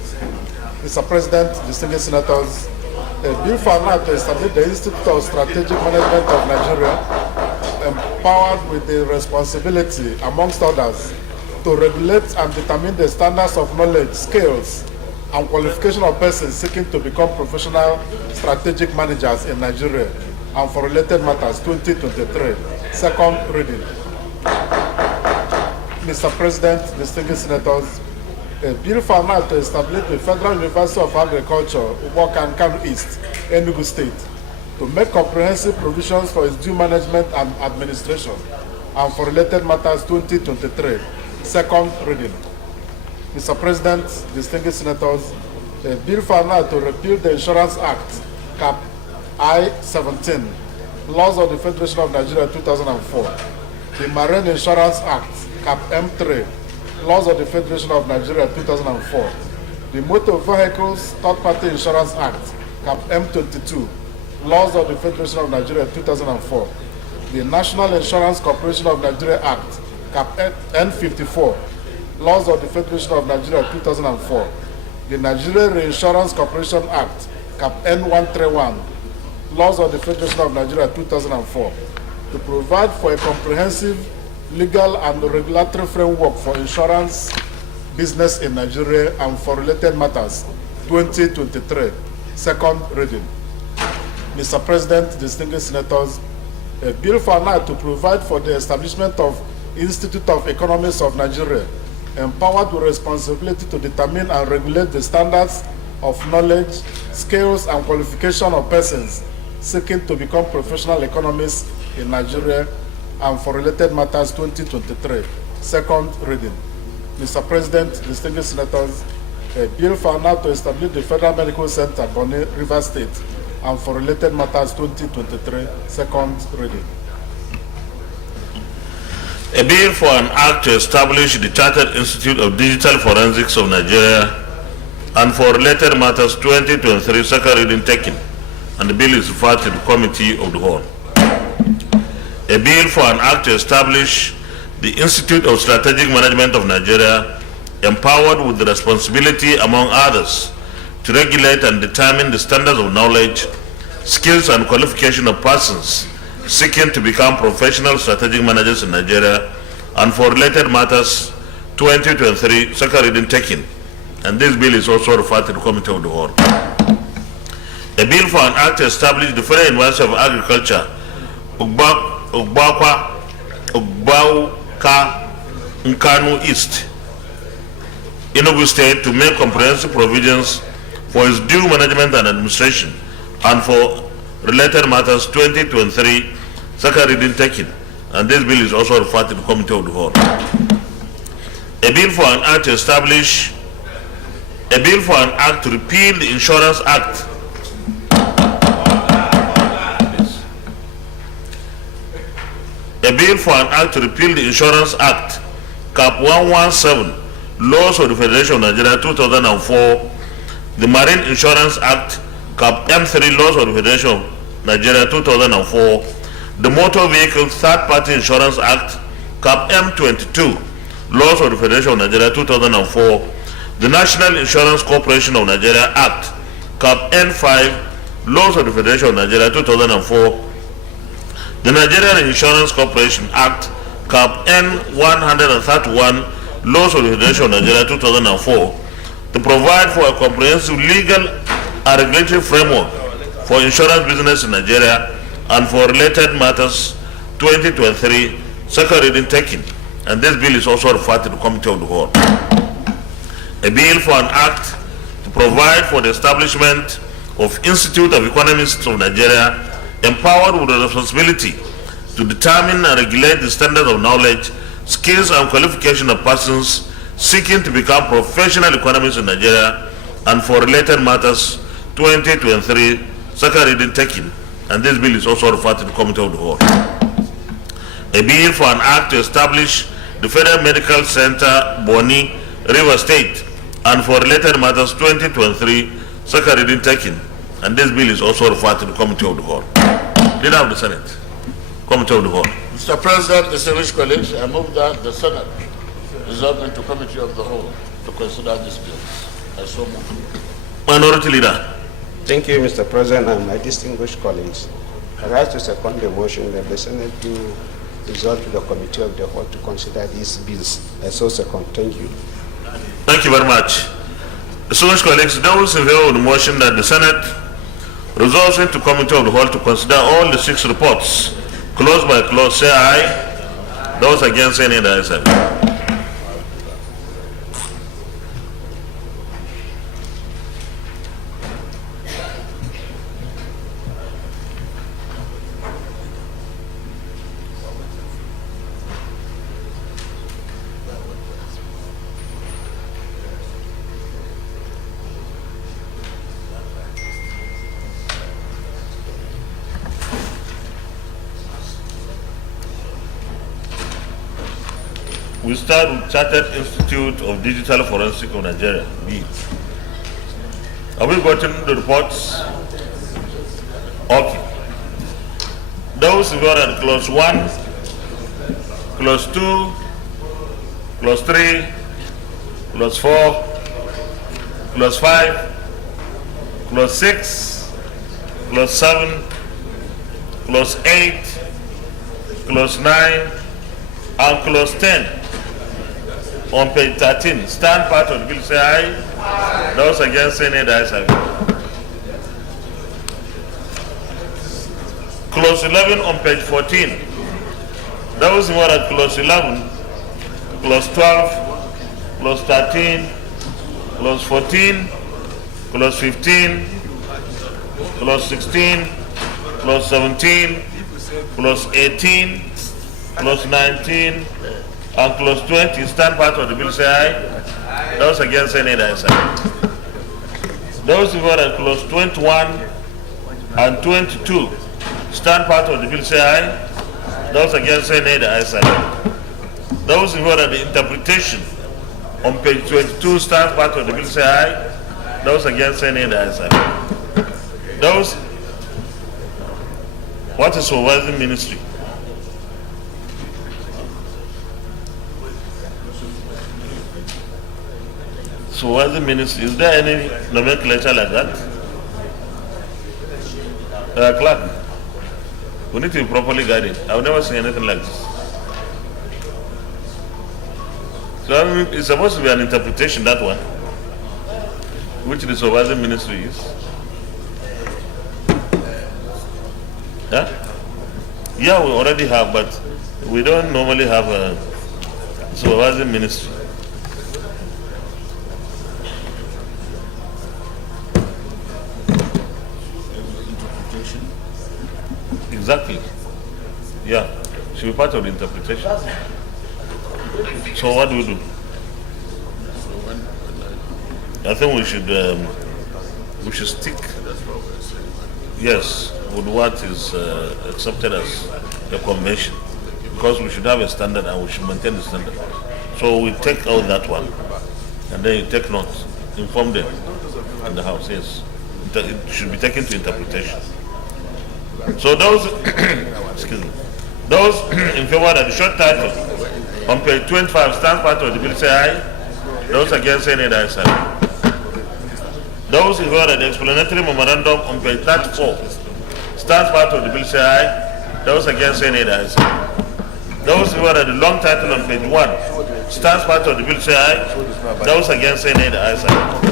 Mr. President, distinguished senators, a bill for now to establish the Institute of Strategic Management of Nigeria, empowered with the responsibility, amongst others, to regulate and determine the standards of knowledge, skills, and qualification of persons seeking to become professional strategic managers in Nigeria and for related matters 2023, second reading. Mr. President, distinguished senators, a bill for now to establish the Federal University of Agriculture, Uboka Kano East, Enugu State, to make comprehensive provisions for its due management and administration and for related matters 2023, second reading. Mr. President, distinguished senators, a bill for now to repeal the Insurance Act, Cap I-17, Laws of the Federation of Nigeria 2004, the Marine Insurance Act, Cap M3, Laws of the Federation of Nigeria 2004, the Motor Vehicles Third-Party Insurance Act, Cap M22, Laws of the Federation of Nigeria 2004, the National Insurance Corporation of Nigeria Act, Cap N54, Laws of the Federation of Nigeria 2004, the Nigeria Reinsurance Corporation Act, Cap N131, Laws of the Federation of Nigeria 2004, to provide for a comprehensive legal and regulatory framework for insurance business in Nigeria and for related matters 2023, second reading. Mr. President, distinguished senators, a bill for now to provide for the establishment of Institute of Economists of Nigeria, empowered with responsibility to determine and regulate the standards of knowledge, skills, and qualification of persons seeking to become professional economists in Nigeria and for related matters 2023, second reading. Mr. President, distinguished senators, a bill for now to establish the Federal Medical Center, Bonny, River State, and for related matters 2023, second reading. A bill for an act to establish the Chartered Institute of Digital Forensics of Nigeria and for related matters 2023, second reading taken, and the bill is referred to the Committee of the Whole. A bill for an act to establish the Institute of Strategic Management of Nigeria, empowered with the responsibility, among others, to regulate and determine the standards of knowledge, skills, and qualification of persons seeking to become professional strategic managers in Nigeria and for related matters 2023, second reading taken, and this bill is also referred to the Committee of the Whole. A bill for an act to establish the Federal University of Agriculture, Ugbauka Kano East, Enugu State, to make comprehensive provisions for its due management and administration and for related matters 2023, second reading taken, and this bill is also referred to the Committee of the Whole. A bill for an act to establish, a bill for an act to repeal the Insurance Act. bill for an act to repeal the Insurance Act, Cap 117, Laws of the Federation of Nigeria 2004, the Marine Insurance Act, Cap M3, Laws of the Federation of Nigeria 2004, the Motor Vehicle Third-Party Insurance Act, Cap M22, Laws of the Federation of Nigeria 2004, the National Insurance Corporation of Nigeria Act, Cap N5, Laws of the Federation of Nigeria 2004, the Nigerian Insurance Corporation Act, Cap N131, Laws of the Federation of Nigeria 2004, to provide for a comprehensive legal and regulatory framework for insurance business in Nigeria and for related matters 2023, second reading taken. And this bill is also referred to the Committee of the Whole. A bill for an act to provide for the establishment of Institute of Economists of Nigeria, empowered with the responsibility to determine and regulate the standard of knowledge, skills and qualification of persons seeking to become professional economists in Nigeria and for related matters 2023, second reading taken. And this bill is also referred to the Committee of the Whole. A bill for an act to establish the Federal Medical Center, Boni, River State, and for related matters 2023, second reading taken. And this bill is also referred to the Committee of the Whole. Leader of the Senate, Committee of the Whole. Mr. President, distinguished colleagues, I move that the Senate resolve into Committee of the Whole to consider this bill. I so move. Minority Leader. Thank you, Mr. President, and my distinguished colleagues. I rise to second the motion that the Senate do resolve to the Committee of the Whole to consider these bills. I so second. Thank you. Thank you very much. Distinguished colleagues, those in favor of the motion that the Senate resolves into Committee of the Whole to consider all the 6 reports, clause by clause, say aye. Those against, say nay. The ayes have it. We start with Chartered Institute of Digital Forensic of Nigeria, B. Have we gotten the reports? Okay. Those who are at clause 1, clause 2, clause 3, clause 4, clause 5, clause 6, clause 7, clause 8, clause 9, and clause 10. On page 13, stand part of the bill, say aye. Aye. Those against, say nay. The ayes have it. Clause 11 on page 14. Those who are at clause 11, clause 12, clause 13, clause 14, clause 15, clause 16, clause 17, clause 18, clause 19, and clause 20, stand part of the bill, say aye. Aye. Those against, say nay. The ayes have it. Those who are at clause 21 and 22, stand part of the bill, say aye. Those against, say nay. The ayes have it. Those who are at the interpretation on page 22, stand part of the bill, say aye. Those against, say nay. The ayes have it. Those, what is supervising ministry? So what's the ministry? Is there any nomenclature like that? Clerk, we need to be properly guided. I've never seen anything like this. So I mean, it's supposed to be an interpretation, that one, which the supervising ministry is. Yeah? Yeah, we already have, but we don't normally have a supervising ministry. Exactly. Yeah. Should be part of the interpretation. So what do we do? I think we should stick, yes, with what is accepted as the convention. because we should have a standard and we should maintain the standard. So we take out that one, and then you take notes, inform them in the House, yes. It should be taken to interpretation. So those, excuse me, those in favor of the short title on page 25 stands part of the bill say aye. Those against say nay, the ayes have it. Those in favor of the explanatory memorandum on page 34 stands part of the bill say aye. Those against say nay, the ayes have it. Those in favor of the long title on page 1 stands part of the bill say aye. Those against say nay, the ayes have it.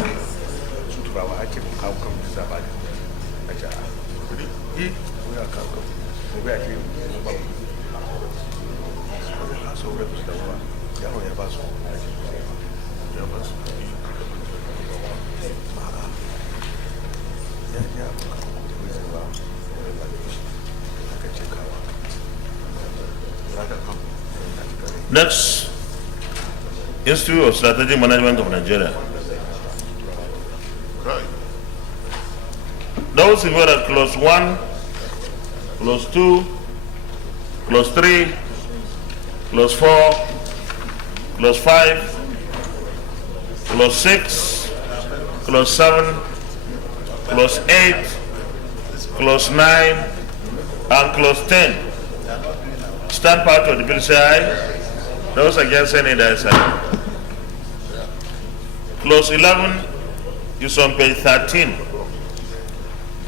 Next, Institute of Strategic Management of Nigeria. Those who were at clause 1, clause 2, clause 3, clause 4, clause 5, clause 6, clause 7, clause 8, clause 9, and clause 10 stand part of the bill say aye. Those against say nay, the ayes have it. Clause 11 is on page 13.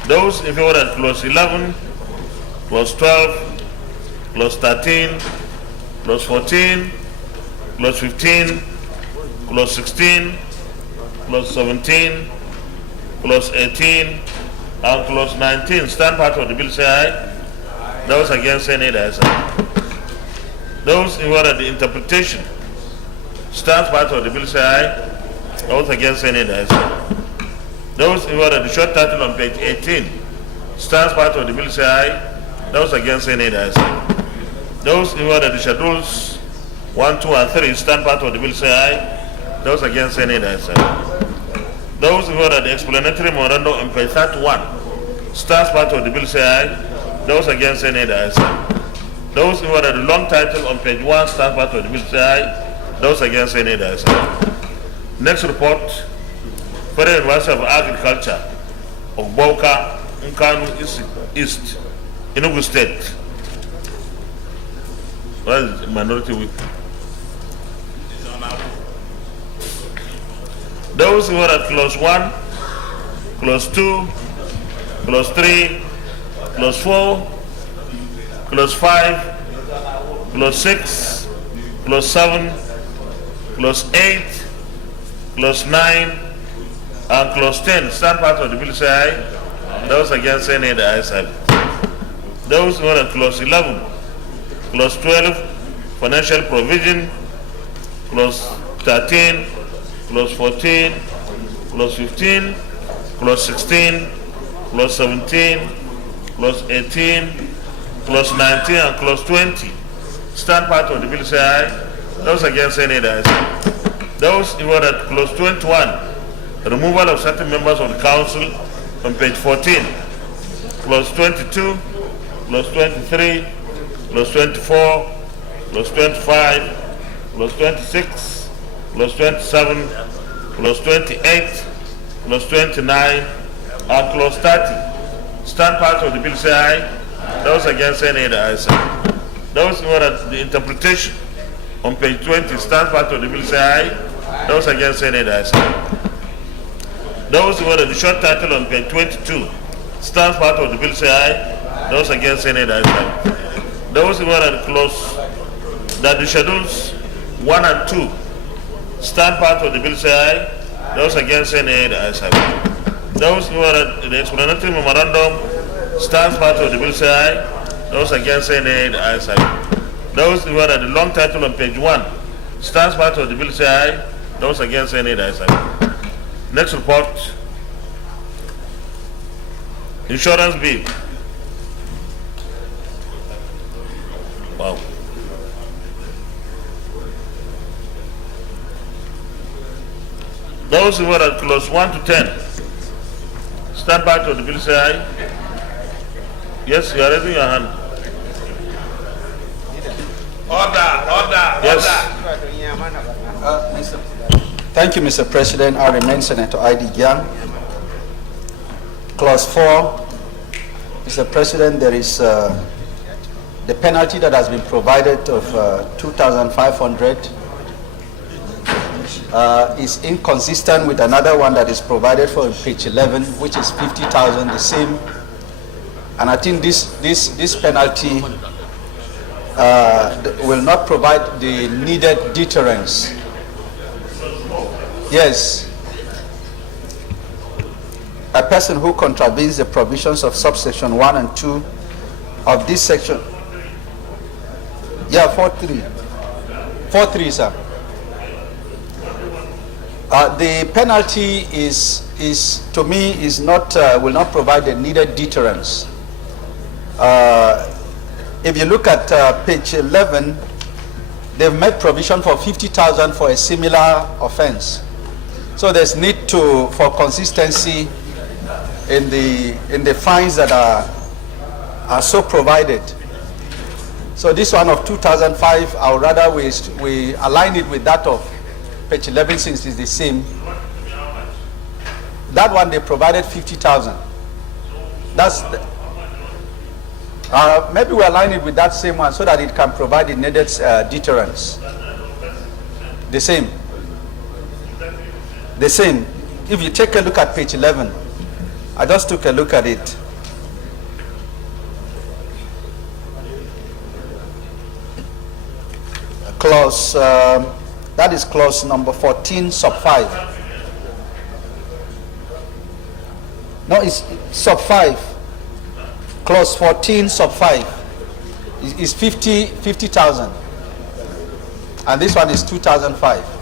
Those in favor of clause 11, clause 12, clause 13, clause 14, clause 15, clause 16, clause 17, clause 18, and clause 19 stand part of the bill say aye. Those against say nay, the ayes have it. Those in favor of the interpretation stand part of the bill say aye. Those against say nay, the ayes have it. Those in favor of the short title on page 18 stands part of the bill say aye. Those against say nay, the ayes have it. Those in favor of the schedules 1, 2, and 3 stand part of the bill say aye. Those against say nay, the ayes have it. Those in favor of the explanatory memorandum on page 31 stands part of the bill say aye. Those against say nay, the ayes have it. Those in favor of the long title on page 1 stand part of the bill say aye. Those against say nay, the ayes have it. Next report, Federal University of Agriculture of Boka, Nkanu East, Enugu State. What is minority whip? Those who are at clause 1, clause 2, clause 3, clause 4, clause 5, clause 6, clause 7, clause 8, clause 9, and clause 10 stand part of the bill say aye. Those against say nay, the ayes have it. Those who are at clause 11, clause 12, financial provision, clause 13, clause 14, clause 15, clause 16, clause 17, clause 18, clause 19, and clause 20 stand part of the bill say aye. Those against say nay, the ayes have it. Those who are at clause 21, removal of certain members of the council on page 14, clause 22, clause 23, clause 24, clause 25, clause 26, clause 27, clause 28, clause 29, and clause 30 stand part of the bill say aye. Those against say nay, the ayes have it. Those who are at the interpretation on page 20 stand part of the bill say aye. Those against say nay, the ayes have it. Those who are at the short title on page 22 stand part of the bill say aye. Those against say nay, the ayes have it. Those who are at clause that the schedules 1 and 2 stand part of the bill say aye. Those against say nay, the ayes have it. Those who are at the explanatory memorandum stand part of the bill say aye. Those against say nay, the ayes have it. Those who are at the long title on page 1 stands part of the bill say aye. Those against say nay, the ayes have it. Next report, insurance bill. Wow. Those who are at clause 1 to 10 stand part of the bill say aye. Yes, you are raising your hand. Yes. Thank you, Mr. President. I remain Senator I.D. Young. Clause 4, Mr. President, there is the penalty that has been provided of 2,500 is inconsistent with another one that is provided for page 11, which is 50,000, the same. And I think this penalty will not provide the needed deterrence. Yes. A person who contravenes the provisions of subsection 1 and 2 of this section. Yeah, 4.3. 4.3, sir. The penalty is to me is not will not provide the needed deterrence. If you look at page 11, they've made provision for 50,000 for a similar offense. So there's need for consistency in the fines that are so provided. So this one of 2005, I would rather we align it with that of page 11 since it's the same. That one they provided 50,000. That's maybe we align it with that same one so that it can provide the needed deterrence. The same. The same. If you take a look at page 11, I just took a look at it. Clause, that is clause number 14, sub 5. No, it's sub 5. Clause 14, sub 5 is 50,000. And this one is 2005.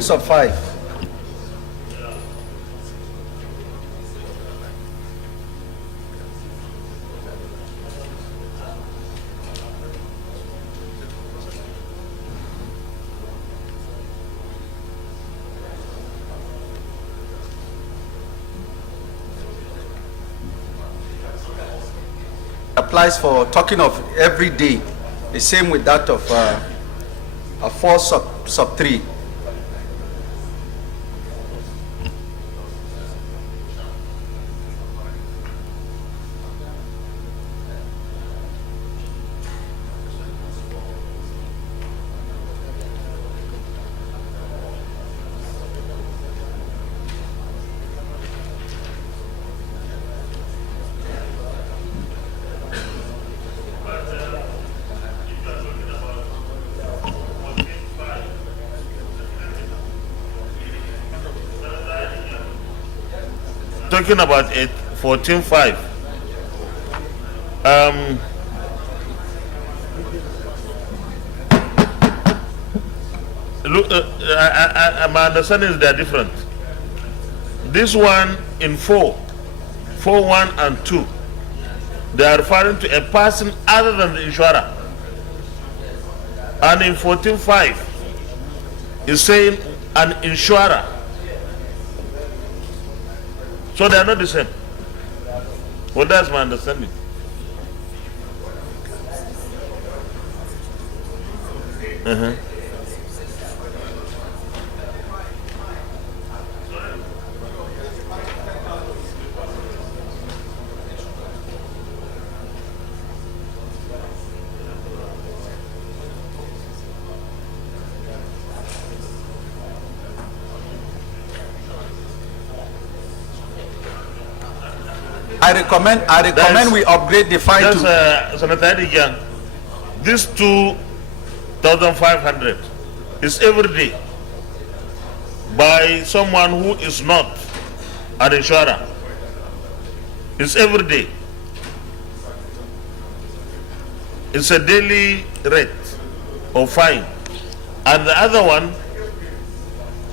Sub 5. Applies for talking of every day, the same with that of 4 sub 3. Talking about it, 14.5. Look, my understanding is they are different. This one in 4.1 and 2, they are referring to a person other than the insurer. And in 14.5, is saying an insurer. So they are not the same. Well, that's my understanding. I recommend we upgrade the fine to. Senator Adigan, this 2,500 is every day by someone who is not an insurer. It's every day. It's a daily rate or fine. And the other one,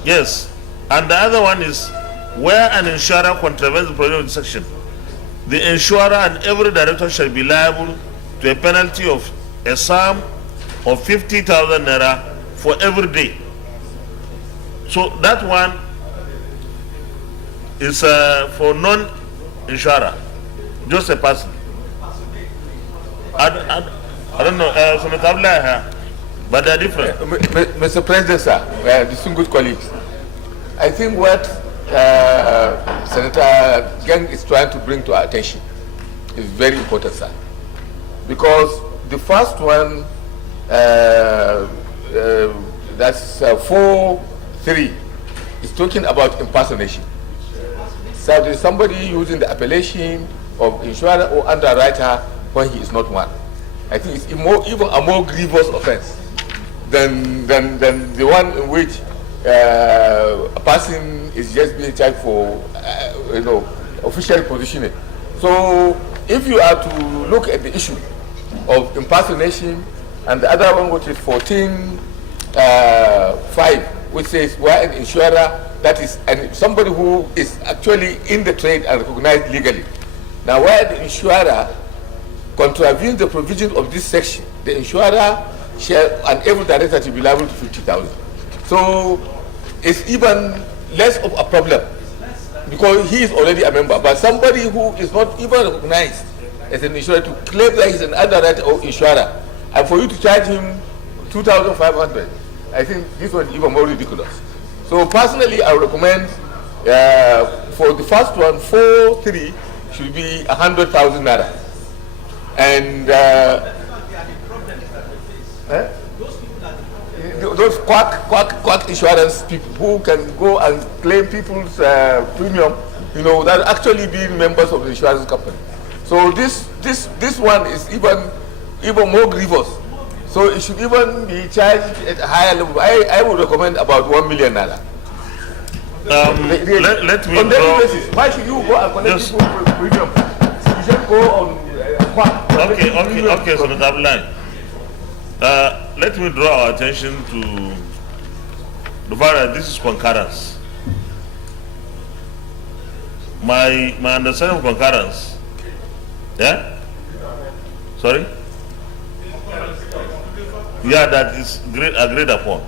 yes, and the other one is where an insurer contravenes the provision of the section. the insurer and every director shall be liable to a penalty of a sum of 50,000 naira for every day. So that one is for non-insurer, just a person. I don't know, but they're different. Mr. President, sir, distinguished colleagues, I think what Senator Gang is trying to bring to our attention is very important, sir. Because the first one, that's 4.3, is talking about impersonation. So there is somebody using the appellation of insurer or underwriter when he is not one. I think it's even a more grievous offense than the one in which a person is just being charged for, official positioning. So if you are to look at the issue of impersonation and the other one, which is 14.5, which says where an insurer, that is somebody who is actually in the trade and recognized legally. Now, where the insurer contravenes the provision of this section, the insurer shall and every director to be liable to 50,000. So it's even less of a problem because he is already a member. But somebody who is not even recognized as an insurer to claim that he's an underwriter or insurer, and for you to charge him 2,500, I think this one is even more ridiculous. So personally, I would recommend for the first one, 4.3 should be 100,000 naira. And those quack insurance people who can go and claim people's premium, that actually being members of the insurance company. So this one is even more grievous. So it should even be charged at a higher level. I would recommend about 1 million naira. Let me on daily basis. Why should you go and collect people's premium? You should go on Okay, so Mr. Abdullahi, let me draw our attention to the fact that this is concurrence. My understanding of concurrence, yeah? Sorry? Yeah, that is agreed upon.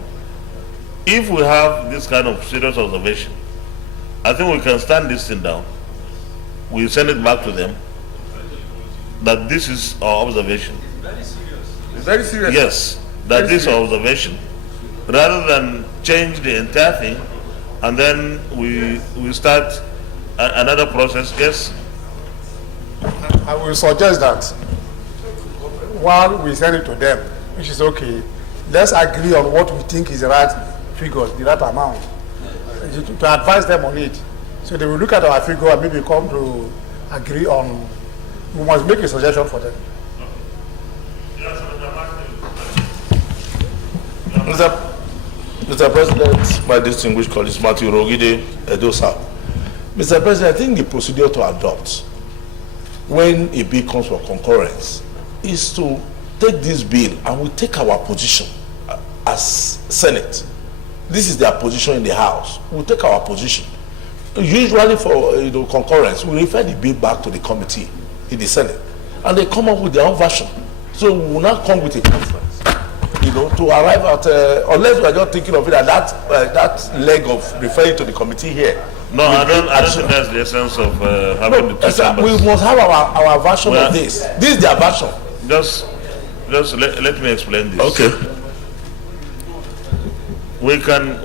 If we have this kind of serious observation, I think we can stand this thing down. We send it back to them that this is our observation. It's very serious. Yes, that this is our observation. Rather than change the entire thing and then we start another process. Yes? I will suggest that while we send it to them, which is okay, let's agree on what we think is the right figure, the right amount, to advise them on it. So they will look at our figure and maybe come to agree on, we must make a suggestion for them. Mr. President, my distinguished colleagues, Matthew Rogide, Edosa. Mr. President, I think the procedure to adopt when a bill comes for concurrence is to take this bill and we take our position as Senate. This is their position in the House. We'll take our position. Usually for concurrence, we refer the bill back to the committee in the Senate, and they come up with their own version. So we will not come with a conference, to arrive at, unless we are just thinking of it at that leg of referring to the committee here. No, I don't think that's the essence of having the two chambers. We must have our version of this. This is their version. Just let me explain this. Okay. We can.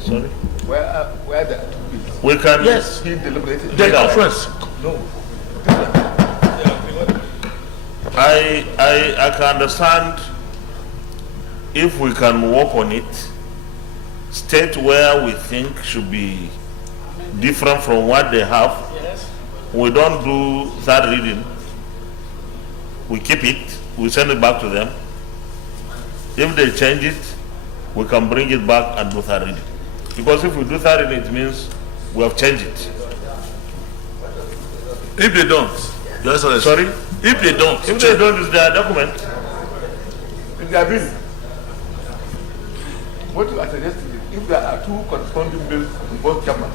Sorry. Where the we can. Yes. be deliberated. The conference. No. I can understand if we can work on it, state where we think should be different from what they have. Yes. We don't do third reading. We keep it. We send it back to them. If they change it, we can bring it back and do third reading. Because if we do third reading, it means we have changed it. If they don't, yes, sorry. If they don't, it's their document. It's their bill. What you are suggesting is, if there are two corresponding bills in both chambers,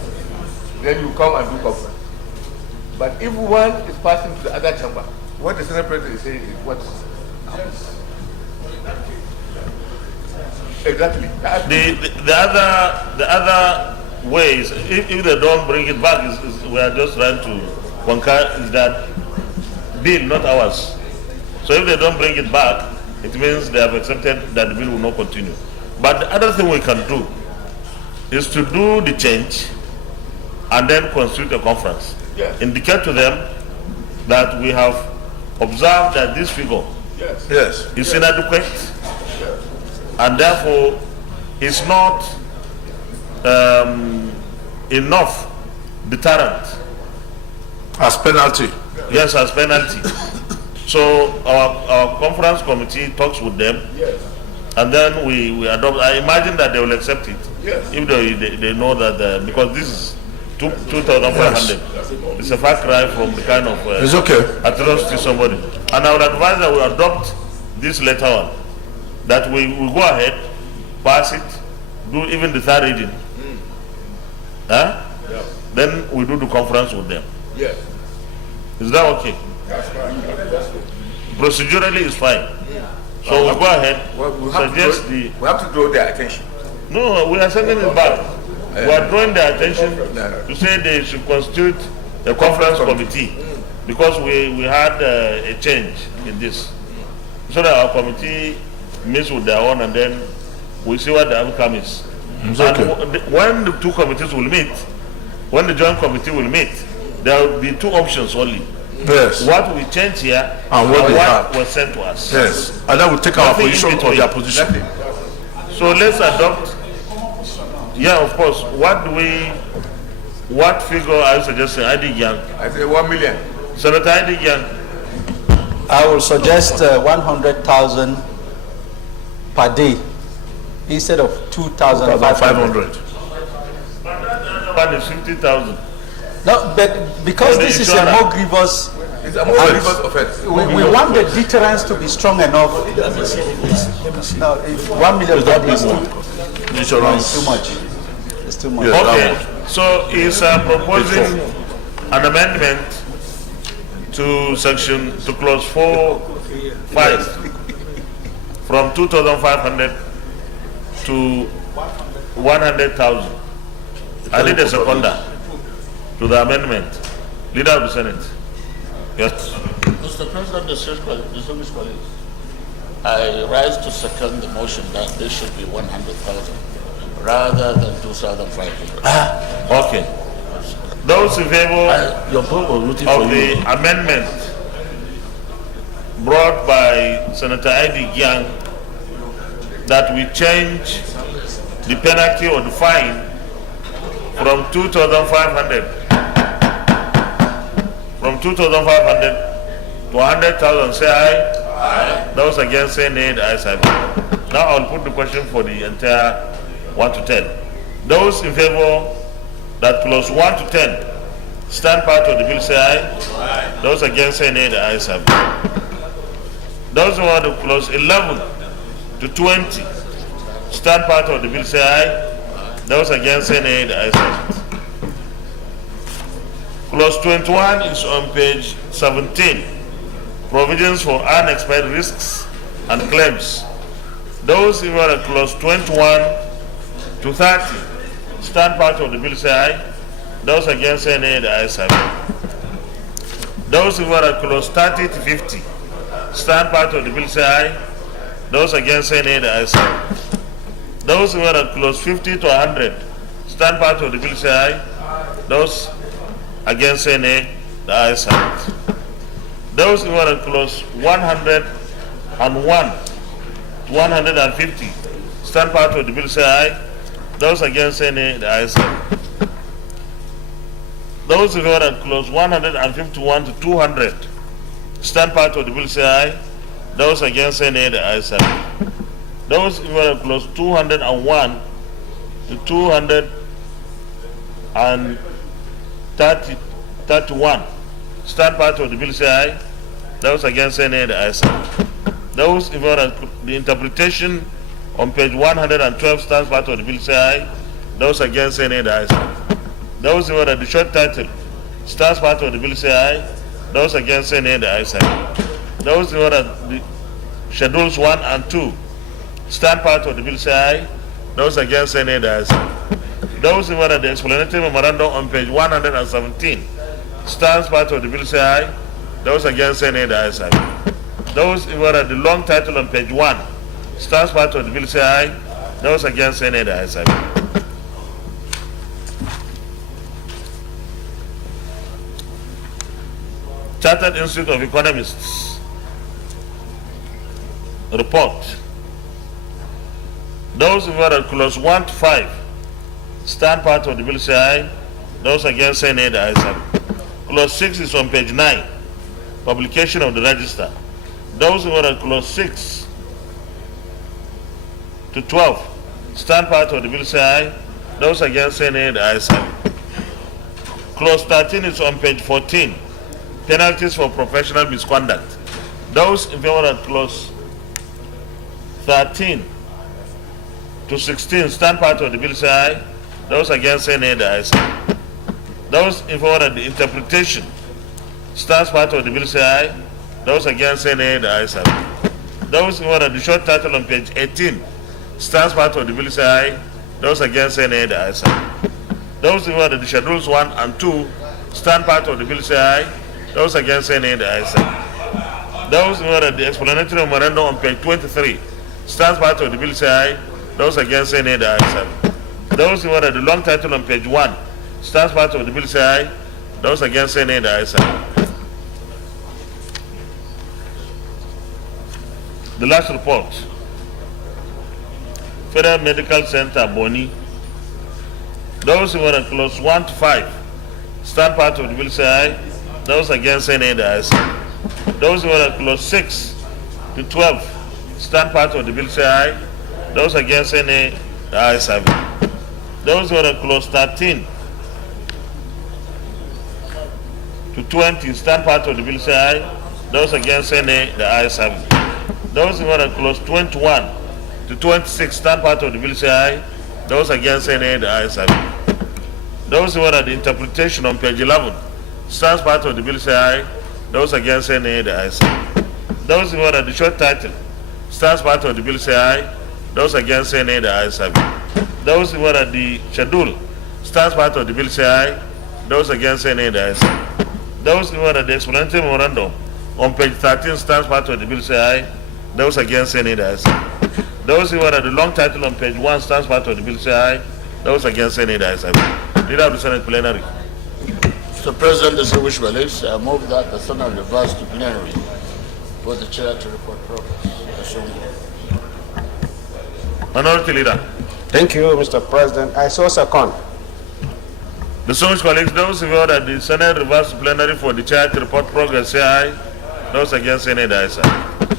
then you come and do conference. But if one is passing to the other chamber, what the Senate President is saying is what happens. Exactly. The other ways, if they don't bring it back, is we are just trying to concur, is that bill, not ours. So if they don't bring it back, it means they have accepted that the bill will not continue. But the other thing we can do is to do the change and then constitute a conference. Yes. Indicate to them that we have observed that this figure is inadequate and therefore is not enough deterrent. As penalty. Yes, as penalty. So our conference committee talks with them, and then we adopt. I imagine that they will accept it if they know that because this is 2,500. It's a far cry from the kind of it's okay. atrocity somebody. And I would advise that we adopt this later on, that we will go ahead, pass it, do even the third reading. Then we do the conference with them. Yes. Is that okay? That's fine. Procedurally, it's fine. So we'll go ahead. We have to draw their attention. No, we are sending it back. We are drawing their attention to say they should constitute a conference committee because we had a change in this. So that our committee meets with their own and then we see what the outcome is. Okay. And when the two committees will meet, when the joint committee will meet, there will be two options only. Yes. What we change here and what was sent to us. Yes. And then we take our position or their position. So let's adopt. Yeah, of course. What figure are you suggesting? ID Young? I say 1 million. Senator ID Young? I will suggest 100,000 per day instead of 2,500. One is 50,000. No, but because this is a more grievous, it's a more grievous offense. We want the deterrence to be strong enough. No, 1 million per day is too much. It's too much. Okay, so he's proposing an amendment to clause 4(5) from 2,500 to 100,000. I need a seconder to the amendment. Leader of the Senate. Yes. Mr. President, distinguished colleagues, I rise to second the motion that this should be 100,000 rather than 2,500. Okay. Those in favor of the amendment brought by Senator Ida Young that we change the penalty or the fine from 2,500 to 100,000, say aye. Those against say nay, the ayes have it. Now I'll put the question for the entire 1 to 10. Those in favor that clause 1 to 10 stand part of the bill, say aye. Those against say nay, the ayes have it. Those who want to clause 11 to 20 stand part of the bill, say aye. Those against say nay, the ayes have it. Clause 21 is on page 17. Provisions for unexpired risks and claims. Those in favor of clause 21 to 30 stand part of the bill, say aye. Those against say nay, the ayes have it. Those in favor of clause 30 to 50 stand part of the bill, say aye. Those against say nay, the ayes have it. Those in favor of clause 50 to 100 stand part of the bill, say aye. Those against say nay, the ayes have it. Those who are clause 101 to 150 stand part of the bill, say aye. Those against say nay, the ayes have it. Those who are clause 151 to 200 stand part of the bill, say aye. Those against say nay, the ayes have it. Those who are clause 201 to 231 stand part of the bill, say aye. Those against say nay, the ayes have it. Those in favor of the interpretation on page 112 stands part of the bill, say aye. Those against say nay, the ayes have it. Those in favor of the short title stands part of the bill say aye. Those against say nay, the ayes have it. Those in order the schedules 1 and 2 stand part of the bill say aye. Those against say nay, the ayes have it. Those in order the explanatory memorandum on page 117 stands part of the bill say aye. Those against say nay, the ayes have it. Those in order the long title on page 1 stands part of the bill say aye. Those against say nay, the ayes have it. Chartered Institute of Economists report. Those in order clause 1 to 5 stand part of the bill say aye. Those against say nay, the ayes have it. Clause 6 is on page 9, publication of the register. Those in order clause 6 to 12 stand part of the bill say aye. Those against say nay, the ayes have it. Clause 13 is on page 14, penalties for professional misconduct. Those in favor of clause 13 to 16 stand part of the bill say aye. Those against say nay, the ayes have it. Those in favor of the interpretation stands part of the bill say aye. Those against say nay, the ayes have it. Those in favor of the short title on page 18 stands part of the bill say aye. Those against say nay, the ayes have it. Those in favor of the schedules 1 and 2 stand part of the bill say aye. Those against say nay, the ayes have it. Those in favor of the explanatory memorandum on page 23 stands part of the bill say aye. Those against say nay, the ayes have it. Those in favor of the long title on page 1 stands part of the bill say aye. Those against say nay, the ayes have it. The last report. Federal Medical Center, Boni. Those who were in clause 1 to 5 stand part of the bill say aye. Those against say nay, the ayes have it. Those who were in clause 6 to 12 stand part of the bill say aye. Those against say nay, the ayes have it. Those who were in clause 13 to 20 stand part of the bill say aye. Those against say nay, the ayes have it. Those who were in clause 21 to 26 stand part of the bill say aye. Those against say nay, the ayes have it. Those who were at the interpretation on page 11 stands part of the bill say aye. Those against say nay, the ayes have it. Those who were at the short title stands part of the bill say aye. Those against say nay, the ayes have it. Those who were at the schedule stands part of the bill say aye. Those against say nay, the ayes have it. Those who were at the explanatory memorandum on page 13 stands part of the bill say aye. Those against say nay, the ayes have it. Those who were at the long title on page 1 stands part of the bill say aye. Those against say nay, the ayes have it. Leader of the Senate plenary. Mr. President, distinguished colleagues, I move that the Senate reverse to plenary for the chair to report progress. Minority Leader. Thank you, Mr. President. I so second. Distinguished colleagues, those who vote that the Senate reverse to plenary for the chair to report progress say aye. Those against say nay, the ayes have it.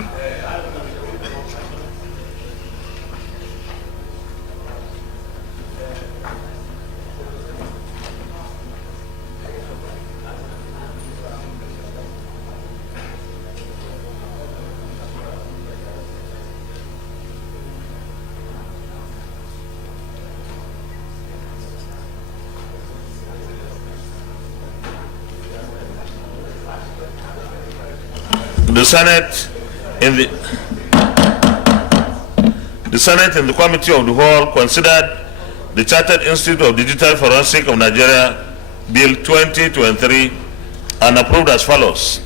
The Senate in the Committee of the Whole considered the Chartered Institute of Digital Forensic of Nigeria Bill 2023 and approved as follows.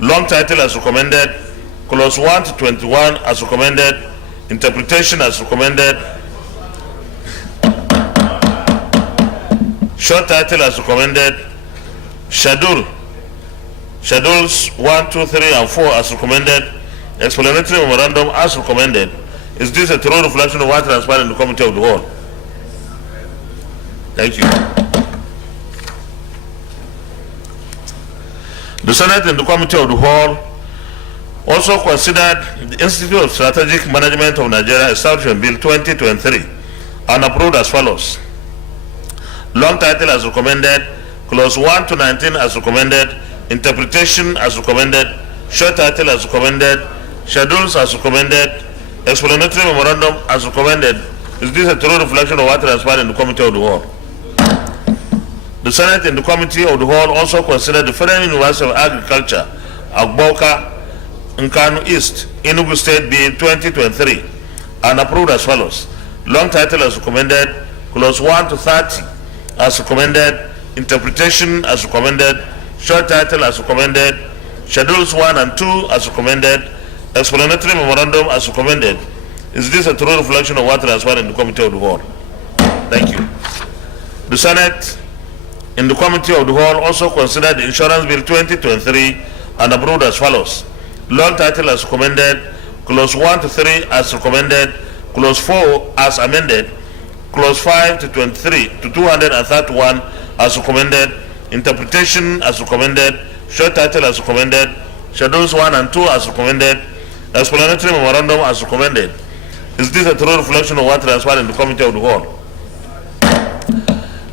Long title as recommended, clause 1 to 21 as recommended, interpretation as recommended, short title as recommended, schedules 1, 2, 3 and 4 as recommended, explanatory memorandum as recommended. Is this a true reflection of what transpired in the Committee of the Whole? Thank you. The Senate in the Committee of the Whole also considered the Institute of Strategic Management of Nigeria Establishment Bill 2023 and approved as follows. Long title as recommended, clause 1 to 19 as recommended, interpretation as recommended, short title as recommended, schedules as recommended, explanatory memorandum as recommended. Is this a true reflection of what transpired in the Committee of the Whole? The Senate and the Committee of the Whole also considered the Federal University of Agriculture, Agboka, Nkanu East, Enugu State Bill 2023 and approved as follows. Long title as recommended, clause 1 to 30 as recommended, interpretation as recommended, short title as recommended, schedules 1 and 2 as recommended, explanatory memorandum as recommended. Is this a true reflection of what transpired in the Committee of the Whole? Thank you. The Senate in the Committee of the Whole also considered the Insurance Bill 2023 and approved as follows. Long title as recommended, clause 1 to 3 as recommended, clause 4 as amended, clause 5 to 23 to 231 as recommended, interpretation as recommended, short title as recommended, schedules 1 and 2 as recommended, explanatory memorandum as recommended. Is this a true reflection of what transpired in the Committee of the Whole?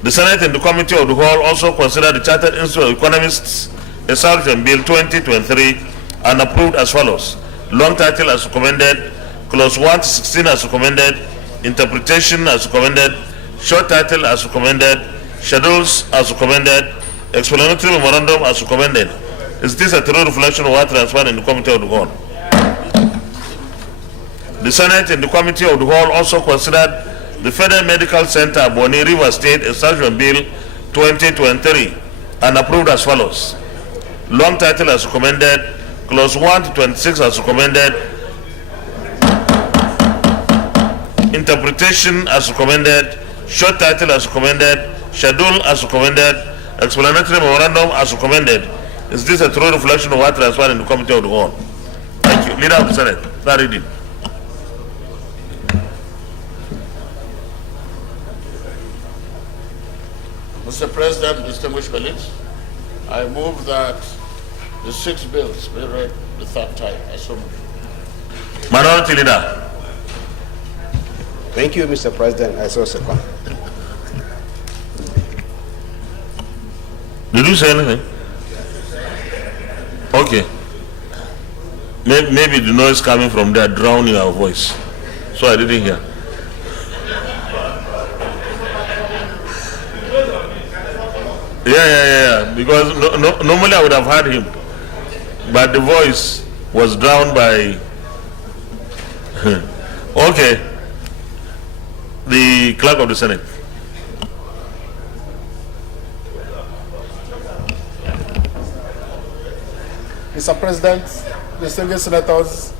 The Senate and the Committee of the Whole also considered the Chartered Institute of Economists Establishment Bill 2023 and approved as follows. Long title as recommended, clause 1 to 16 as recommended, interpretation as recommended, short title as recommended, schedules as recommended, explanatory memorandum as recommended. Is this a true reflection of what transpired in the Committee of the Whole? The Senate and the Committee of the Whole also considered the Federal Medical Center, Bonny River State Establishment Bill 2023 and approved as follows. Long title as recommended, clause 1 to 26 as recommended, interpretation as recommended, short title as recommended, schedule as recommended, explanatory memorandum as recommended. Is this a true reflection of what transpired in the Committee of the Whole? Thank you. Leader of the Senate, start reading. Mr. President, distinguished colleagues, I move that the 6 bills be read the third time. I so move. Minority Leader. Thank you, Mr. President. I so second. Did you say anything? Okay. Maybe the noise coming from there drowning our voice, so I didn't hear. Yeah. Because normally I would have heard him, but the voice was drowned by. Okay. The Clerk of the Senate. Mr. President, distinguished senators,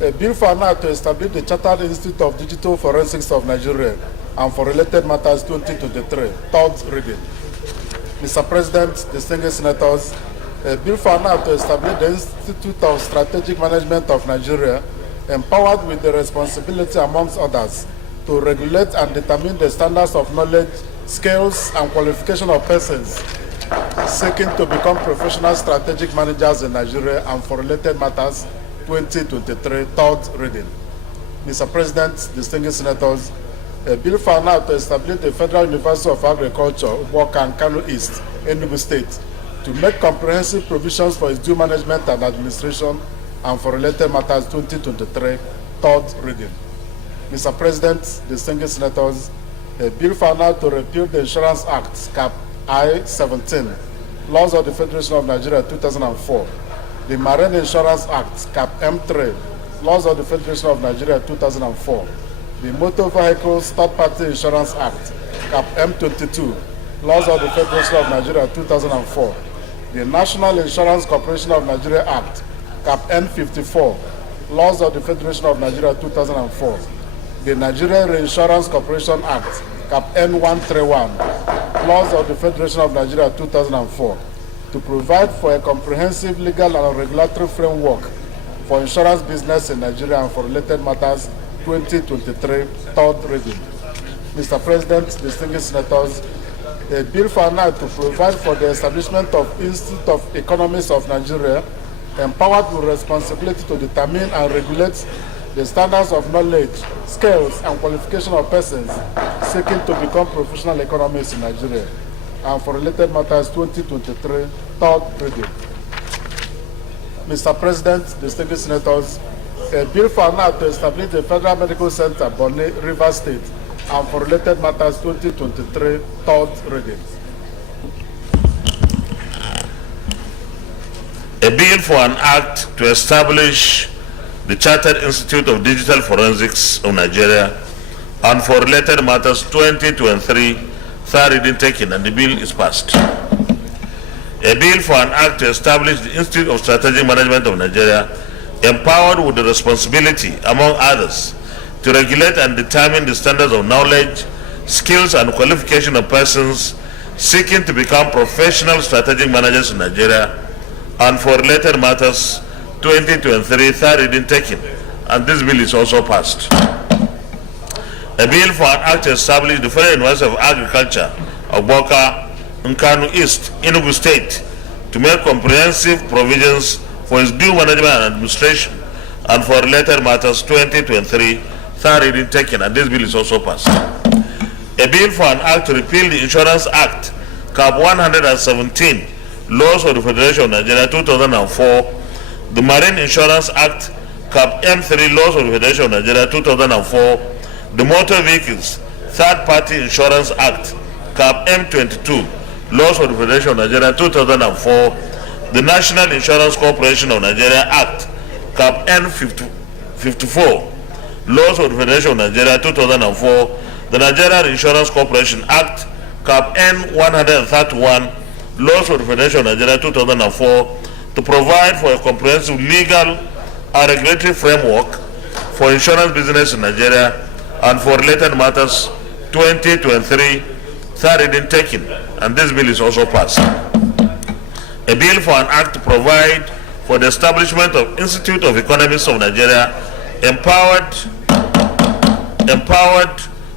a bill for an act to establish the Chartered Institute of Digital Forensics of Nigeria and for related matters 2023, third reading. Mr. President, distinguished senators, a bill for an act to establish the Institute of Strategic Management of Nigeria, empowered with the responsibility, amongst others, to regulate and determine the standards of knowledge, skills, and qualification of persons seeking to become professional strategic managers in Nigeria and for related matters 2023, third reading. Mr. President, distinguished senators, a bill for an act to establish the Federal University of Agriculture, Agboka, Nkanu East, Enugu State, to make comprehensive provisions for its due management and administration and for related matters 2023, third reading. Mr. President, distinguished senators, a bill for an act to repeal the Insurance Act, Cap I-17, Laws of the Federation of Nigeria 2004, the Marine Insurance Act, Cap M3, Laws of the Federation of Nigeria 2004, the Motor Vehicles Third-Party Insurance Act, Cap M22, Laws of the Federation of Nigeria 2004, the National Insurance Corporation of Nigeria Act, Cap N54, Laws of the Federation of Nigeria 2004, the Nigerian Reinsurance Corporation Act, Cap N131, Laws of the Federation of Nigeria 2004, to provide for a comprehensive legal and regulatory framework for insurance business in Nigeria and for related matters 2023, third reading. Mr. President, distinguished senators, a bill for an act to provide for the establishment of Institute of Economists of Nigeria, empowered with responsibility to determine and regulate the standards of knowledge, skills, and qualification of persons seeking to become professional economists in Nigeria, and for related matters 2023, third reading. Mr. President, distinguished senators, a bill for an act to establish the Federal Medical Center, Bonny River State, and for related matters 2023, third reading. a bill for an act to establish the Chartered Institute of Digital Forensics of Nigeria, and for related matters 2023, third reading taken, and the bill is passed. A bill for an act to establish the Institute of Strategic Management of Nigeria, empowered with the responsibility, among others, to regulate and determine the standards of knowledge, skills, and qualification of persons seeking to become professional strategic managers in Nigeria, and for related matters 2023, third reading taken, and this bill is also passed. A bill for an act to establish the Federal University of Agriculture of Boka, Nkanu East, Enugu State, to make comprehensive provisions for its due management and administration, and for related matters 2023, third reading taken, and this bill is also passed. A bill for an act to repeal the Insurance Act, Cap 117, Laws of the Federation of Nigeria 2004, the Marine Insurance Act, Cap M3, Laws of the Federation of Nigeria 2004, the Motor Vehicles Third Party Insurance Act, Cap M22, Laws of the Federation of Nigeria 2004, the National Insurance Corporation of Nigeria Act, Cap N54, Laws of the Federation of Nigeria 2004, the Nigerian Insurance Corporation Act, Cap N131, Laws of the Federation of Nigeria 2004, to provide for a comprehensive legal and regulatory framework for insurance business in Nigeria, and for related matters 2023, third reading taken, and this bill is also passed. A bill for an act to provide for the establishment of Institute of Economists of Nigeria, empowered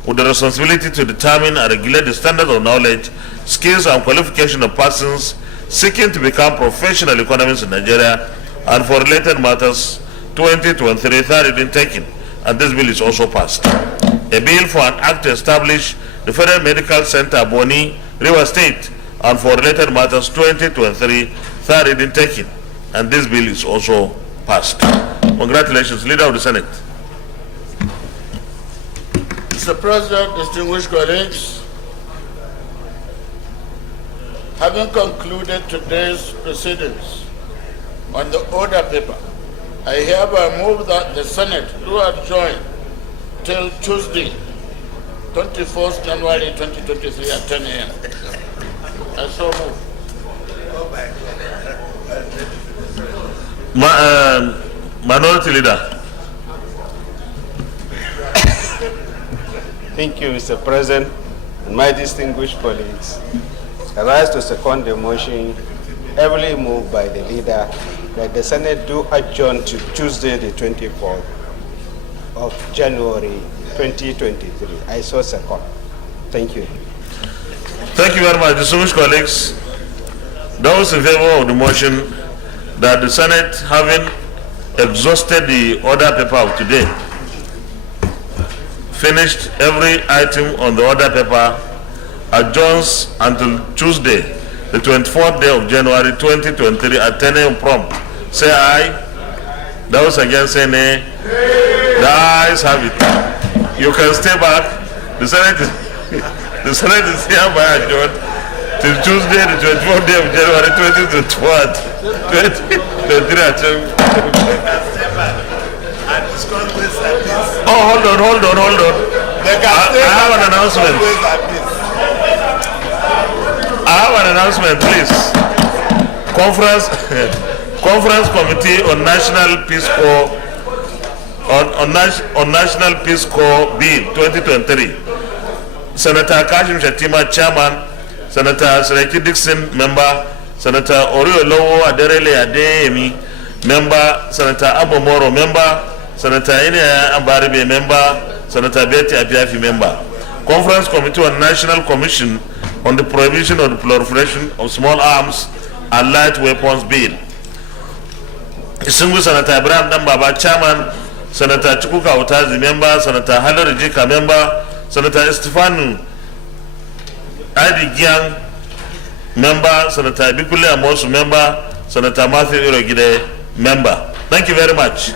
with the responsibility to determine and regulate the standards of knowledge, skills, and qualification of persons seeking to become professional economists in Nigeria, and for related matters 2023, third reading taken, and this bill is also passed. A bill for an act to establish the Federal Medical Center, Boni, River State, and for related matters 2023, third reading taken, and this bill is also passed. Congratulations, Leader of the Senate. Mr. President, distinguished colleagues, having concluded today's proceedings on the order paper, I hereby move that the Senate do adjourn till Tuesday, 24th January 2023 at 10 a.m. I so move. Minority Leader. Thank you, Mr. President, and my distinguished colleagues. I rise to second the motion heavily moved by the leader that the Senate do adjourn to Tuesday, the 24th of January 2023. I so second. Thank you. Thank you very much, distinguished colleagues. Those in favor of the motion that the Senate, having exhausted the order paper of today, finished every item on the order paper, adjourns until Tuesday, the 24th day of January 2023 at 10 a.m. prompt. Say aye. Those against say nay. The ayes have it. You can stay back. The Senate is hereby adjourned till Tuesday, the 24th day of January 2023 at 10 Oh, hold on. I have an announcement. Please. Conference Committee on National Peace Corps on National Peace Corps Bill 2023. Senator Kashim Shatima, Chairman. Senator Sereki Dixon, Member. Senator Oriolowo Aderele Adeyemi, Member. Senator Abomoro, Member. Senator Inia Ambaribe, Member. Senator Betty Apiafi, Member. Conference Committee on National Commission on the Prohibition of the Proliferation of Small Arms and Light Weapons Bill. Distinguished Senator Ibrahim Dambaba, Chairman. Senator Chukuka Utazi, Member. Senator Halori Jika, Member. Senator Estefanu Adi Gyang, Member. Senator Bikule Amosu, Member. Senator Matthew Irogide, Member. Thank you very much.